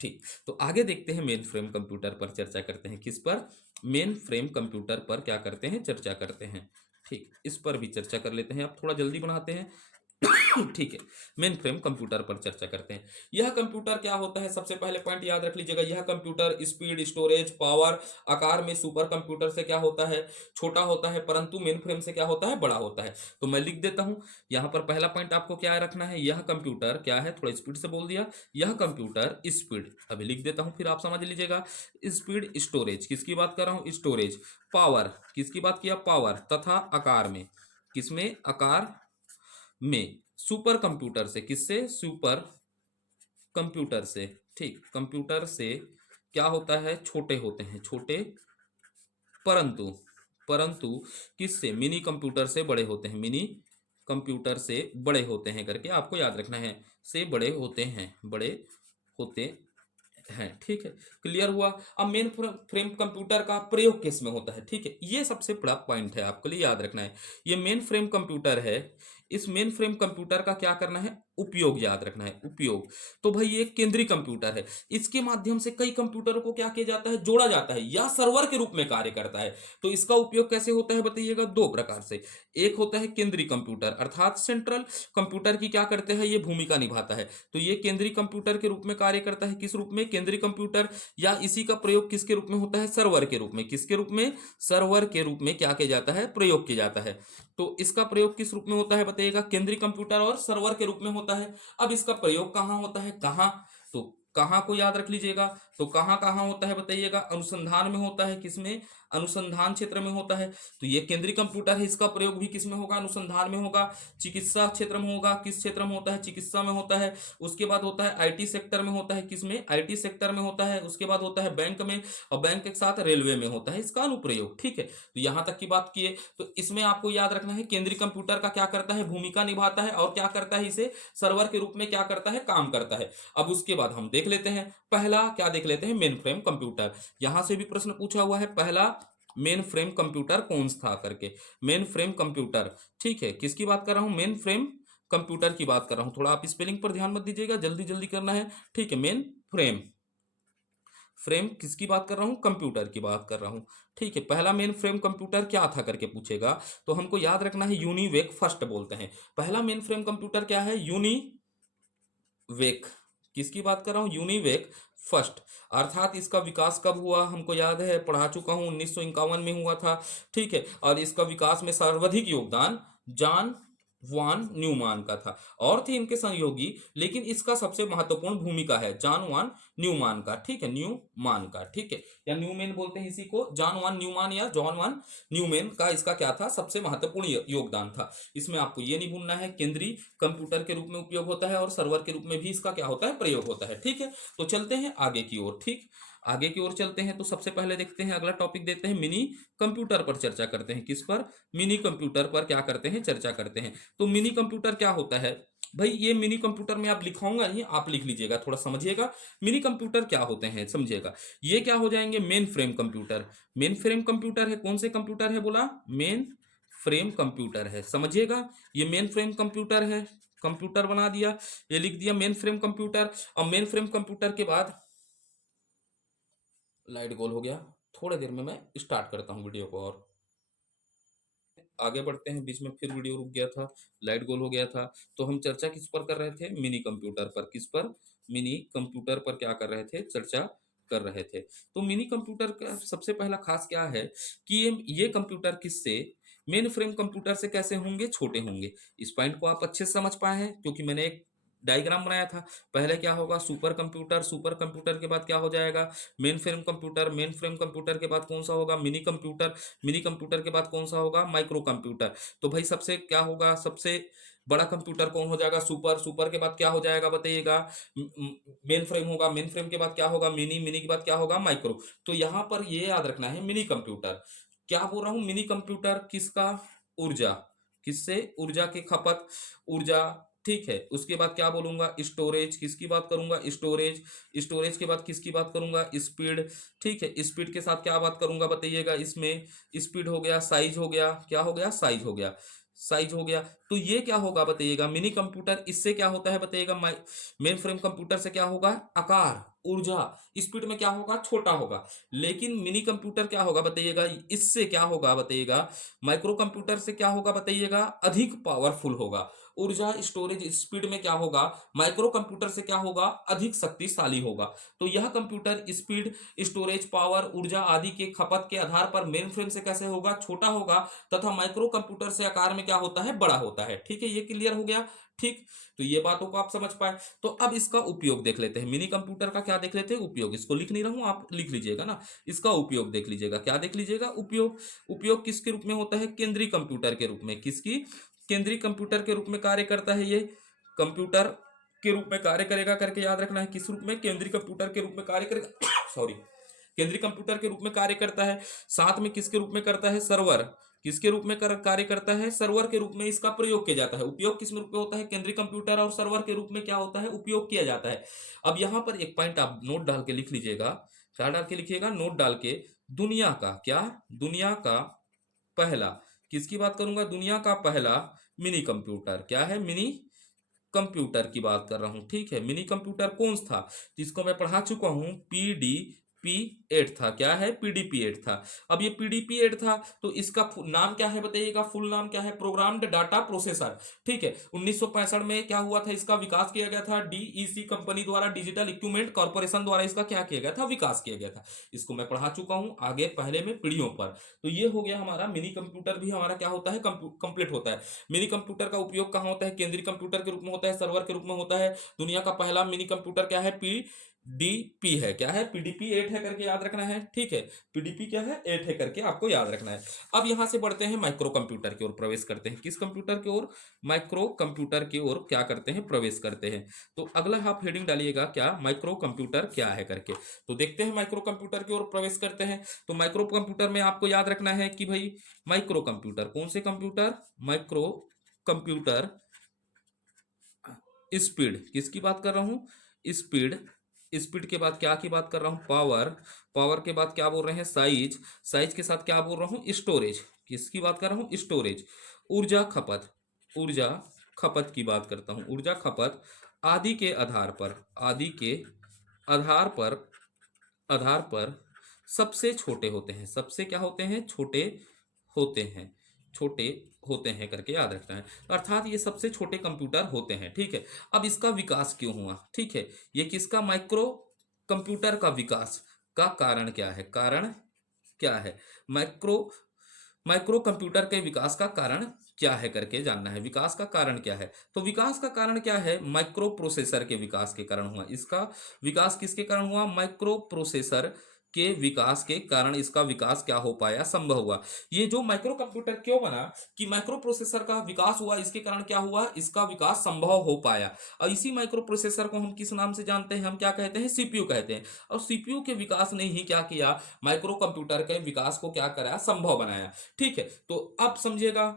ठीक। तो आगे देखते हैं, मेन फ्रेम कंप्यूटर पर चर्चा करते हैं, किस पर, मेन फ्रेम कंप्यूटर पर क्या करते हैं, चर्चा करते हैं, ठीक, इस पर भी चर्चा कर लेते हैं, अब थोड़ा जल्दी बनाते हैं। ठीक है, मेन फ्रेम कंप्यूटर पर चर्चा करते हैं। यह कंप्यूटर क्या होता है, सबसे पहले पॉइंट याद रख लीजिएगा, यह कंप्यूटर स्पीड, स्टोरेज, पावर, आकार में सुपर कंप्यूटर से क्या होता है, छोटा होता है, परंतु मेन फ्रेम से क्या होता है, बड़ा होता है। तो मैं लिख देता हूं, यहां पर पहला पॉइंट आपको क्या रखना है, यह कंप्यूटर क्या है, थोड़ा स्पीड से बोल दिया, यह कंप्यूटर स्पीड, अभी लिख देता हूं फिर आप समझ लीजिएगा, स्पीड, स्टोरेज, किसकी बात कर रहा हूं, स्टोरेज, पावर, किसकी बात किया, पावर, तथा आकार में, किसमें, आकार में, सुपर कंप्यूटर से, किससे, सुपर कंप्यूटर से, ठीक, कंप्यूटर से क्या होता है, छोटे होते हैं, छोटे, परंतु, परंतु किससे, मिनी कंप्यूटर से बड़े होते हैं, मिनी कंप्यूटर से बड़े होते हैं करके आपको याद रखना है, से बड़े होते हैं, बड़े होते हैं, ठीक है, क्लियर हुआ। अब मेन फ्रेम कंप्यूटर का प्रयोग किस में होता है, ठीक है, ये सबसे बड़ा पॉइंट है, आपके लिए याद रखना है, ये मेन फ्रेम कंप्यूटर है, इस मेन फ्रेम कंप्यूटर का क्या करना है, उपयोग याद रखना है, उपयोग। तो भाई ये केंद्रीय कंप्यूटर है, इसके माध्यम से कई कंप्यूटरों को क्या किया जाता है, जोड़ा जाता है या सर्वर के रूप में कार्य करता है। तो इसका उपयोग कैसे होता है बताइएगा, दो प्रकार से, एक होता है केंद्रीय कंप्यूटर, अर्थात सेंट्रल कंप्यूटर की क्या करते हैं, ये भूमिका निभाता है। तो ये केंद्रीय कंप्यूटर के रूप में कार्य करता है, किस रूप में, केंद्रीय कंप्यूटर, या इसी का प्रयोग किसके रूप में होता है, सर्वर के रूप में, किसके रूप में, सर्वर के रूप में क्या किया जाता है, प्रयोग किया जाता है। तो इसका प्रयोग किस रूप में होता है बताइएगा, केंद्रीय कंप्यूटर और सर्वर के रूप में होता है। अब इसका प्रयोग कहाँ होता है, कहाँ, तो कहाँ को याद रख लीजिएगा, तो कहाँ कहाँ होता है बताइएगा, अनुसंधान में होता है, किसमें, अनुसंधान क्षेत्र में होता है। तो ये केंद्रीय कंप्यूटर है, इसका प्रयोग भी किसमें होगा, अनुसंधान में होगा, चिकित्सा क्षेत्र में होगा, किस क्षेत्र में होता है, चिकित्सा में होता है। उसके बाद होता है आईटी सेक्टर में होता है, किसमें, आईटी सेक्टर में होता है। उसके बाद होता है बैंक में, और बैंक के साथ रेलवे में होता है इसका अनुप्रयोग, ठीक है। तो यहां तक की बात किए, तो इसमें आपको याद रखना है केंद्रीय कंप्यूटर का क्या करता है, भूमिका निभाता है, और क्या करता है, इसे सर्वर के रूप में क्या करता है, काम करता है। अब उसके बाद हम देख लेते हैं, पहला क्या देख लेते हैं, मेन फ्रेम कंप्यूटर। यहां से भी प्रश्न पूछा हुआ है, पहला मेन फ्रेम कंप्यूटर कौन सा करके, मेन फ्रेम कंप्यूटर, ठीक है, किसकी बात कर रहा हूं, मेन फ्रेम कंप्यूटर की बात कर रहा हूं। थोड़ा आप स्पेलिंग पर ध्यान मत दीजिएगा, जल्दी जल्दी करना है, ठीक है। मेन फ्रेम, फ्रेम किसकी बात कर रहा हूं, कंप्यूटर की बात कर रहा हूं, ठीक है। पहला मेन फ्रेम कंप्यूटर क्या था करके पूछेगा, तो हमको याद रखना है यूनिवेक फर्स्ट बोलते हैं। पहला मेन फ्रेम कंप्यूटर क्या है, यूनिवेक, किसकी बात कर रहा हूं, यूनिवेक फर्स्ट। अर्थात इसका विकास कब हुआ, हमको याद है, पढ़ा चुका हूं, 1951 में हुआ था, ठीक है। और इसका विकास में सर्वाधिक योगदान जॉन वान न्यूमान का था, और थे इनके सहयोगी, लेकिन इसका सबसे महत्वपूर्ण भूमिका है जॉन वान न्यूमान का, ठीक है, न्यूमान का, ठीक है, या न्यूमैन बोलते हैं इसी को, जॉन वान न्यूमान या जॉन वान न्यूमैन का इसका क्या था, सबसे महत्वपूर्ण योगदान था। इसमें आपको ये नहीं भूलना है, केंद्रीय कंप्यूटर के रूप में उपयोग होता है, और सर्वर के रूप में भी इसका क्या होता है, प्रयोग होता है, ठीक है। तो चलते हैं आगे की ओर, ठीक, आगे की ओर चलते हैं। तो सबसे पहले देखते हैं, अगला टॉपिक देते हैं, मिनी कंप्यूटर पर चर्चा करते हैं, किस पर, मिनी कंप्यूटर पर क्या करते हैं, चर्चा करते हैं। तो मिनी कंप्यूटर क्या होता है भाई, ये मिनी कंप्यूटर में आप लिखाऊंगा नहीं, आप लिख लीजिएगा, थोड़ा समझिएगा, मिनी कंप्यूटर क्या होते हैं समझिएगा। ये क्या हो जाएंगे, main frame computer, main frame computer है, कौन से कंप्यूटर है बोला, मेन फ्रेम कंप्यूटर है, समझिएगा, ये मेन फ्रेम कंप्यूटर है, कंप्यूटर बना दिया, ये लिख दिया मेन फ्रेम कंप्यूटर। और मेन फ्रेम कंप्यूटर के बाद लाइट गोल हो गया, थोड़ी देर में मैं स्टार्ट करता हूँ वीडियो को। और आगे बढ़ते हैं, बीच में फिर वीडियो रुक गया था, लाइट गोल हो गया था। तो हम चर्चा किस पर कर रहे थे? मिनी कंप्यूटर पर। किस पर? मिनी कंप्यूटर पर क्या कर रहे थे? चर्चा कर रहे थे। तो मिनी कंप्यूटर का सबसे पहला खास क्या है कि ये कंप्यूटर किससे, मेन फ्रेम कंप्यूटर से कैसे होंगे? छोटे होंगे। इस पॉइंट को आप अच्छे से समझ पाए हैं क्योंकि मैंने एक डायग्राम बनाया था। पहले क्या होगा? सुपर कंप्यूटर, सुपर कंप्यूटर के बाद क्या हो जाएगा? Main frame computer, main frame computer के बाद कौन सा होगा? मिनी कंप्यूटर, मिनी कंप्यूटर के बाद कौन सा होगा? Micro computer. तो भाई सबसे क्या होगा? सबसे बड़ा कंप्यूटर कौन हो जाएगा? सुपर। सुपर के बाद क्या हो जाएगा बताइएगा? मेन फ्रेम होगा। मेन फ्रेम के बाद क्या होगा? मिनी। मिनी के बाद क्या होगा? माइक्रो। तो यहाँ पर ये याद रखना है, मिनी कंप्यूटर। क्या बोल रहा हूँ? मिनी कंप्यूटर किसका? ऊर्जा। किससे? ऊर्जा की खपत। ऊर्जा, ठीक है। उसके बाद क्या बोलूंगा? स्टोरेज। किसकी बात करूंगा? स्टोरेज। स्टोरेज के बाद किसकी बात करूंगा? स्पीड। ठीक है, स्पीड के साथ क्या बात करूंगा बताइएगा? इसमें स्पीड हो गया, साइज हो गया, क्या हो गया? साइज हो गया, साइज हो गया। तो ये क्या होगा बताइएगा? Mini computer. इससे क्या होता है बताइएगा? मेन फ्रेम कंप्यूटर से क्या होगा? आकार, ऊर्जा, स्पीड में क्या होगा? छोटा होगा। लेकिन मिनी कंप्यूटर क्या होगा बताइएगा? इससे क्या होगा बताइएगा? माइक्रो कंप्यूटर से क्या होगा बताइएगा? अधिक पावरफुल होगा। ऊर्जा, स्टोरेज, स्पीड में क्या होगा? माइक्रो कंप्यूटर से क्या होगा? अधिक शक्तिशाली होगा। तो यह कंप्यूटर स्पीड, स्टोरेज, पावर, ऊर्जा आदि के खपत के आधार पर मेन फ्रेम से कैसे होगा? छोटा होगा, तथा माइक्रो कंप्यूटर से आकार में क्या होता है? बड़ा होता है। ठीक है, ये क्लियर हो गया। ठीक, तो ये बातों को आप समझ पाए। तो अब इसका उपयोग देख लेते हैं। मिनी कंप्यूटर का क्या देख लेते हैं? उपयोग। इसको लिख नहीं रहा हूं, आप लिख लीजिएगा ना। इसका उपयोग देख लीजिएगा। क्या देख लीजिएगा? उपयोग। उपयोग किसके रूप में होता है? केंद्रीय कंप्यूटर के रूप में। किसकी? केंद्रीय कंप्यूटर के रूप में कार्य करता है। ये कंप्यूटर के रूप में कार्य करेगा करके याद रखना है। किस रूप में? केंद्रीय कंप्यूटर के रूप में कार्य करेगा। सॉरी, केंद्रीय कंप्यूटर के रूप में कार्य करता है। साथ में किसके रूप में करता है? सर्वर। किसके रूप में कार्य करता है? सर्वर के रूप में इसका प्रयोग किया जाता है। उपयोग किस रूप में होता है? केंद्रीय कंप्यूटर और सर्वर के रूप में क्या होता है? उपयोग किया जाता है। अब यहां पर एक पॉइंट आप नोट डाल के लिख लीजिएगा। क्या डाल के लिखिएगा? नोट डाल के। दुनिया का क्या? दुनिया का पहला, किसकी बात करूंगा? दुनिया का पहला मिनी कंप्यूटर। क्या है? मिनी कंप्यूटर की बात कर रहा हूं। ठीक है, मिनी कंप्यूटर कौन सा? जिसको मैं पढ़ा चुका हूं, PDP-8 था। क्या है? PDP-8 था। अब ये PDP-8 था, तो इसका नाम क्या है बताइएगा? फुल नाम क्या है? Programmed data processor. ठीक है, 1965 में क्या हुआ था? इसका विकास किया गया था। DEC कंपनी द्वारा, डिजिटल इक्विपमेंट कॉर्पोरेशन द्वारा इसका क्या किया गया था? विकास किया गया था। इसको मैं पढ़ा चुका हूं आगे पहले में पीढ़ियों पर। तो ये हो गया हमारा मिनी कंप्यूटर। भी हमारा क्या होता है? कंप्लीट होता है। मिनी कंप्यूटर का उपयोग कहाँ होता है? केंद्रीय कंप्यूटर के रूप में होता है, सर्वर के रूप में होता है। दुनिया का पहला मिनी कंप्यूटर क्या है? PDP है। क्या है? PDP-8 है करके याद रखना है। ठीक है, PDP क्या है? 8 है करके आपको याद रखना है। अब यहां से बढ़ते हैं, माइक्रो कंप्यूटर की ओर प्रवेश करते हैं। किस कंप्यूटर की ओर? माइक्रो कंप्यूटर की ओर क्या करते हैं? प्रवेश करते हैं। तो अगला आप हेडिंग डालिएगा, क्या? माइक्रो कंप्यूटर क्या है करके। तो देखते हैं, माइक्रो कंप्यूटर की ओर प्रवेश करते हैं। तो माइक्रो कंप्यूटर में आपको याद रखना है कि भाई माइक्रो कंप्यूटर कौन से कंप्यूटर? Micro computer. स्पीड, किसकी बात कर रहा हूं? स्पीड। स्पीड के बाद क्या की बात कर रहा हूं? पावर। पावर के बाद क्या बोल रहे हैं? साइज। साइज के साथ क्या बोल रहा हूं? स्टोरेज। किसकी बात कर रहा हूं? स्टोरेज। ऊर्जा खपत। ऊर्जा खपत की बात करता हूं। ऊर्जा खपत आदि के आधार पर, आदि के आधार पर, आधार पर सबसे छोटे होते हैं। सबसे क्या होते हैं? छोटे होते हैं। छोटे होते हैं करके याद रखना है। अर्थात ये सबसे छोटे कंप्यूटर होते हैं। ठीक है, अब इसका विकास क्यों हुआ? ठीक है, ये किसका? माइक्रो कंप्यूटर का विकास का कारण क्या है? कारण क्या है? माइक्रो माइक्रो कंप्यूटर के विकास का कारण क्या है करके जानना है। विकास का कारण क्या है? तो विकास का कारण क्या है? माइक्रो प्रोसेसर के विकास के कारण हुआ। इसका विकास किसके कारण हुआ? माइक्रो प्रोसेसर के विकास के कारण इसका विकास क्या हो पाया? संभव हुआ। ये जो माइक्रो कंप्यूटर क्यों बना कि माइक्रो प्रोसेसर का विकास हुआ, इसके कारण क्या हुआ? इसका विकास संभव हो पाया। और इसी माइक्रो प्रोसेसर को हम किस नाम से जानते हैं? हम क्या कहते हैं? CPU कहते हैं। और CPU के विकास ने ही क्या किया? माइक्रो कंप्यूटर के विकास को क्या कराया? संभव बनाया। ठीक है, तो अब समझिएगा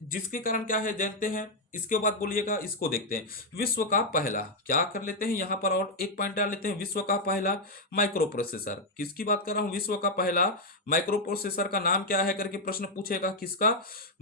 जिसके कारण क्या है जानते हैं। इसके बाद बोलिएगा, इसको देखते हैं। विश्व का पहला, क्या कर लेते हैं यहां पर और एक पॉइंट डाल लेते हैं। विश्व का पहला माइक्रो प्रोसेसर। किसकी बात कर रहा हूं? विश्व का पहला माइक्रो प्रोसेसर का नाम क्या है करके प्रश्न पूछेगा। किसका?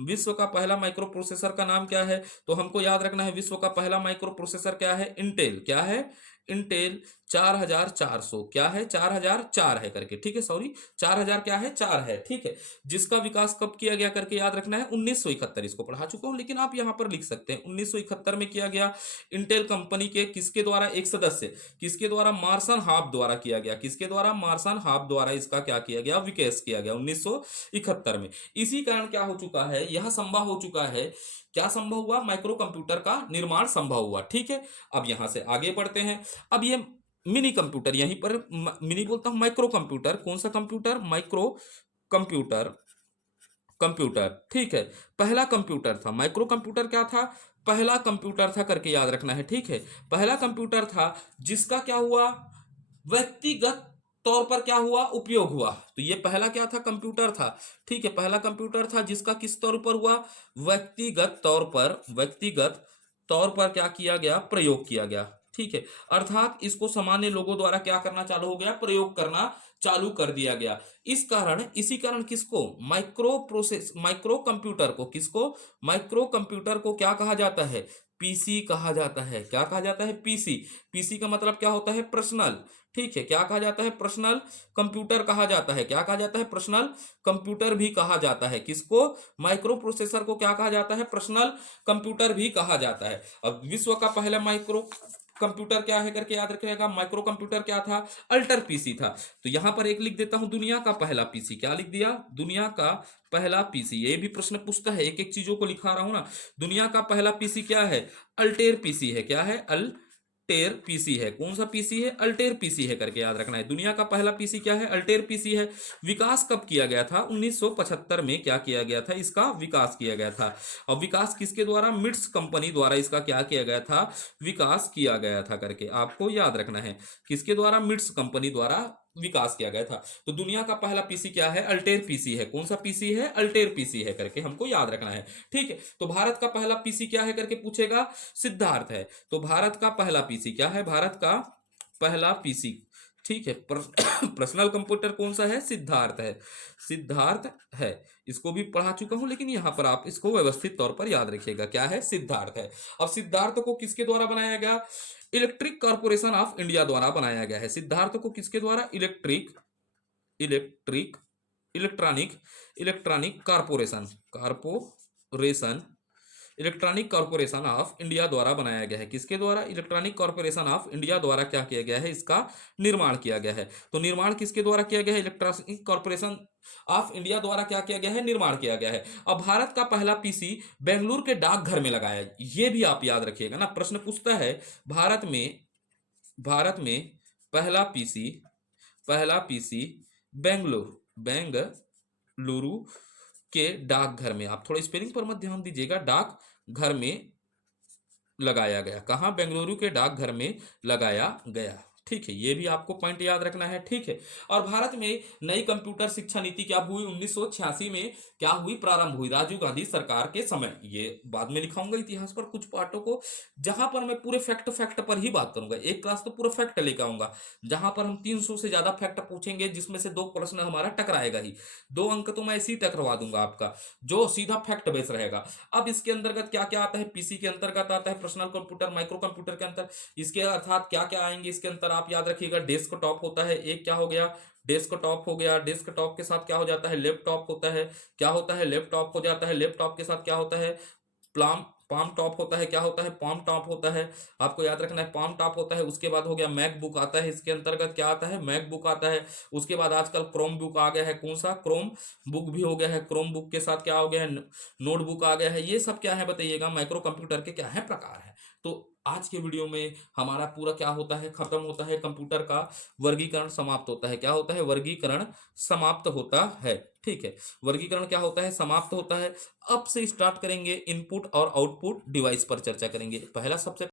विश्व का पहला माइक्रो प्रोसेसर का नाम क्या है? तो हमको याद रखना है, विश्व का पहला माइक्रो प्रोसेसर क्या है? इंटेल। क्या है? इंटेल 4400 क्या है, 4004 है करके, ठीक है, सॉरी 4000 क्या है, 4 है, ठीक है। जिसका विकास कब किया गया करके याद रखना है, 1971। इसको पढ़ा चुका हूं, लेकिन आप यहां पर लिख सकते हैं 1971 में किया गया। इंटेल कंपनी के किसके द्वारा, एक सदस्य किसके द्वारा, मार्सन हाफ द्वारा किया गया, किसके द्वारा, मार्सन हाफ द्वारा इसका क्या किया गया, विकास किया गया 1971 में। इसी कारण क्या हो चुका है, यह संभव हो चुका है, क्या संभव हुआ, माइक्रो कंप्यूटर का निर्माण संभव हुआ, ठीक है। अब यहां से आगे बढ़ते हैं। अब ये मिनी कंप्यूटर, यहीं पर मिनी बोलता हूं, माइक्रो कंप्यूटर, कौन सा कंप्यूटर, माइक्रो कंप्यूटर, कंप्यूटर, ठीक है। पहला कंप्यूटर था, माइक्रो कंप्यूटर क्या था, पहला कंप्यूटर था करके याद रखना है, ठीक है। पहला कंप्यूटर था जिसका क्या हुआ, व्यक्तिगत तौर पर क्या हुआ, उपयोग हुआ। तो ये पहला क्या था, कंप्यूटर था, ठीक है। पहला कंप्यूटर था जिसका किस तौर पर हुआ, व्यक्तिगत तौर पर, व्यक्तिगत तौर पर क्या किया गया, प्रयोग किया गया, ठीक है। अर्थात इसको सामान्य लोगों द्वारा क्या करना चालू हो गया, प्रयोग करना चालू कर दिया गया। इस कारण, इसी कारण किसको, माइक्रो कंप्यूटर को, किसको, माइक्रो कंप्यूटर को क्या कहा जाता है, पीसी कहा जाता है। क्या कहा जाता है, पीसी। पीसी का मतलब क्या होता है, पर्सनल, ठीक है। क्या कहा जाता है, पर्सनल कंप्यूटर कहा जाता है। क्या कहा जाता है, पर्सनल कंप्यूटर भी कहा जाता है। किसको, माइक्रो प्रोसेसर को क्या कहा जाता है, पर्सनल कंप्यूटर भी कहा जाता है। अब विश्व का पहला माइक्रो कंप्यूटर क्या है करके याद रखिएगा, माइक्रो कंप्यूटर क्या था, अल्टर पीसी था। तो यहां पर एक लिख देता हूं, दुनिया का पहला पीसी, क्या लिख दिया, दुनिया का पहला पीसी। ये भी प्रश्न पूछता है, एक एक चीजों को लिखा रहा हूं ना। दुनिया का पहला पीसी क्या है, अल्टेर पीसी है। क्या है, अल्टेर पीसी है। कौन सा पीसी है, अल्टेर पीसी है करके याद रखना है। दुनिया का पहला पीसी क्या है, अल्टेर पीसी है। विकास कब किया गया था, 1975 में क्या किया गया था, इसका विकास किया गया था। और विकास किसके द्वारा, मिट्स कंपनी द्वारा इसका क्या किया गया था, विकास किया गया था करके आपको याद रखना है। किसके द्वारा, मिट्स कंपनी द्वारा विकास किया गया था। तो दुनिया का पहला पीसी क्या है, अल्टेर पीसी है। कौन सा पीसी है, अल्टेर पीसी है करके हमको याद रखना है, ठीक है। तो भारत का पहला पीसी क्या है करके पूछेगा, सिद्धार्थ है। तो भारत का पहला पीसी क्या है, भारत का पहला पीसी, ठीक है। पर्सनल कंप्यूटर कौन सा है, सिद्धार्थ है, सिद्धार्थ है। इसको भी पढ़ा चुका हूं, लेकिन यहां पर आप इसको व्यवस्थित तौर पर याद रखिएगा, क्या है, सिद्धार्थ है। अब सिद्धार्थ को किसके द्वारा बनाया गया, इलेक्ट्रिक कॉर्पोरेशन ऑफ इंडिया द्वारा बनाया गया है। सिद्धार्थ को किसके द्वारा, electric electric electronic electronic corporation corporation electronic corporation of India द्वारा बनाया गया है। किसके द्वारा, इलेक्ट्रॉनिक कॉर्पोरेशन ऑफ इंडिया द्वारा क्या किया गया है, इसका निर्माण किया गया है। तो निर्माण किसके द्वारा किया गया है, इलेक्ट्रॉनिक कॉर्पोरेशन ऑफ इंडिया द्वारा क्या किया गया है, निर्माण किया गया है। अब भारत का पहला पीसी बेंगलुरु के डाकघर में लगाया, ये भी आप याद रखिएगा ना, प्रश्न पूछता है। भारत में पहला पीसी बेंगलुरु के डाकघर में, आप थोड़ा स्पेलिंग पर मत ध्यान दीजिएगा, डाक घर में लगाया गया। कहां, बेंगलुरु के डाकघर में लगाया गया, ठीक है। ये भी आपको पॉइंट याद रखना है, ठीक है। और भारत में नई कंप्यूटर शिक्षा नीति क्या हुई, 1986 में क्या हुई, प्रारंभ हुई, राजीव गांधी सरकार के समय। ये बाद में लिखाऊंगा इतिहास पर कुछ पार्टों को, जहां पर मैं पूरे फैक्ट पर ही बात करूंगा। एक क्लास तो पूरा फैक्ट लेकर आऊंगा, जहां पर हम 300 से ज्यादा फैक्ट पूछेंगे, जिसमें से 2 प्रश्न हमारा टकराएगा ही। 2 अंक तो मैं ऐसे ही टकरवा दूंगा आपका, जो सीधा फैक्ट बेस रहेगा। अब इसके अंतर्गत क्या क्या आता है, पीसी के अंतर्गत आता है पर्सनल कंप्यूटर, माइक्रो कंप्यूटर के अंतर, इसके अर्थात क्या क्या आएंगे इसके अंतर, आप याद रखिएगा। डेस्कटॉप होता है, एक क्या हो गया, डेस्कटॉप हो गया। डेस्कटॉप के साथ क्या हो जाता है, लैपटॉप होता है। क्या होता है, लैपटॉप हो जाता है। लैपटॉप के साथ क्या होता है, पाम टॉप होता है। क्या होता है, पाम टॉप होता है, आपको याद रखना है, पाम टॉप होता है। उसके बाद हो गया मैकबुक आता है, इसके अंतर्गत क्या आता है, मैकबुक आता है। उसके बाद आजकल क्रोम बुक आ गया है, कौन सा, क्रोम बुक भी हो गया है। क्रोम बुक के साथ क्या हो गया है, नोटबुक आ गया है। ये सब क्या है बताइएगा, माइक्रो कंप्यूटर के क्या है, प्रकार है। तो आज के वीडियो में हमारा पूरा क्या होता है, खत्म होता है, कंप्यूटर का वर्गीकरण समाप्त होता है। क्या होता है, वर्गीकरण समाप्त होता है, ठीक है। वर्गीकरण क्या होता है, समाप्त होता है। अब से स्टार्ट करेंगे इनपुट और आउटपुट डिवाइस पर चर्चा करेंगे। पहला सबसे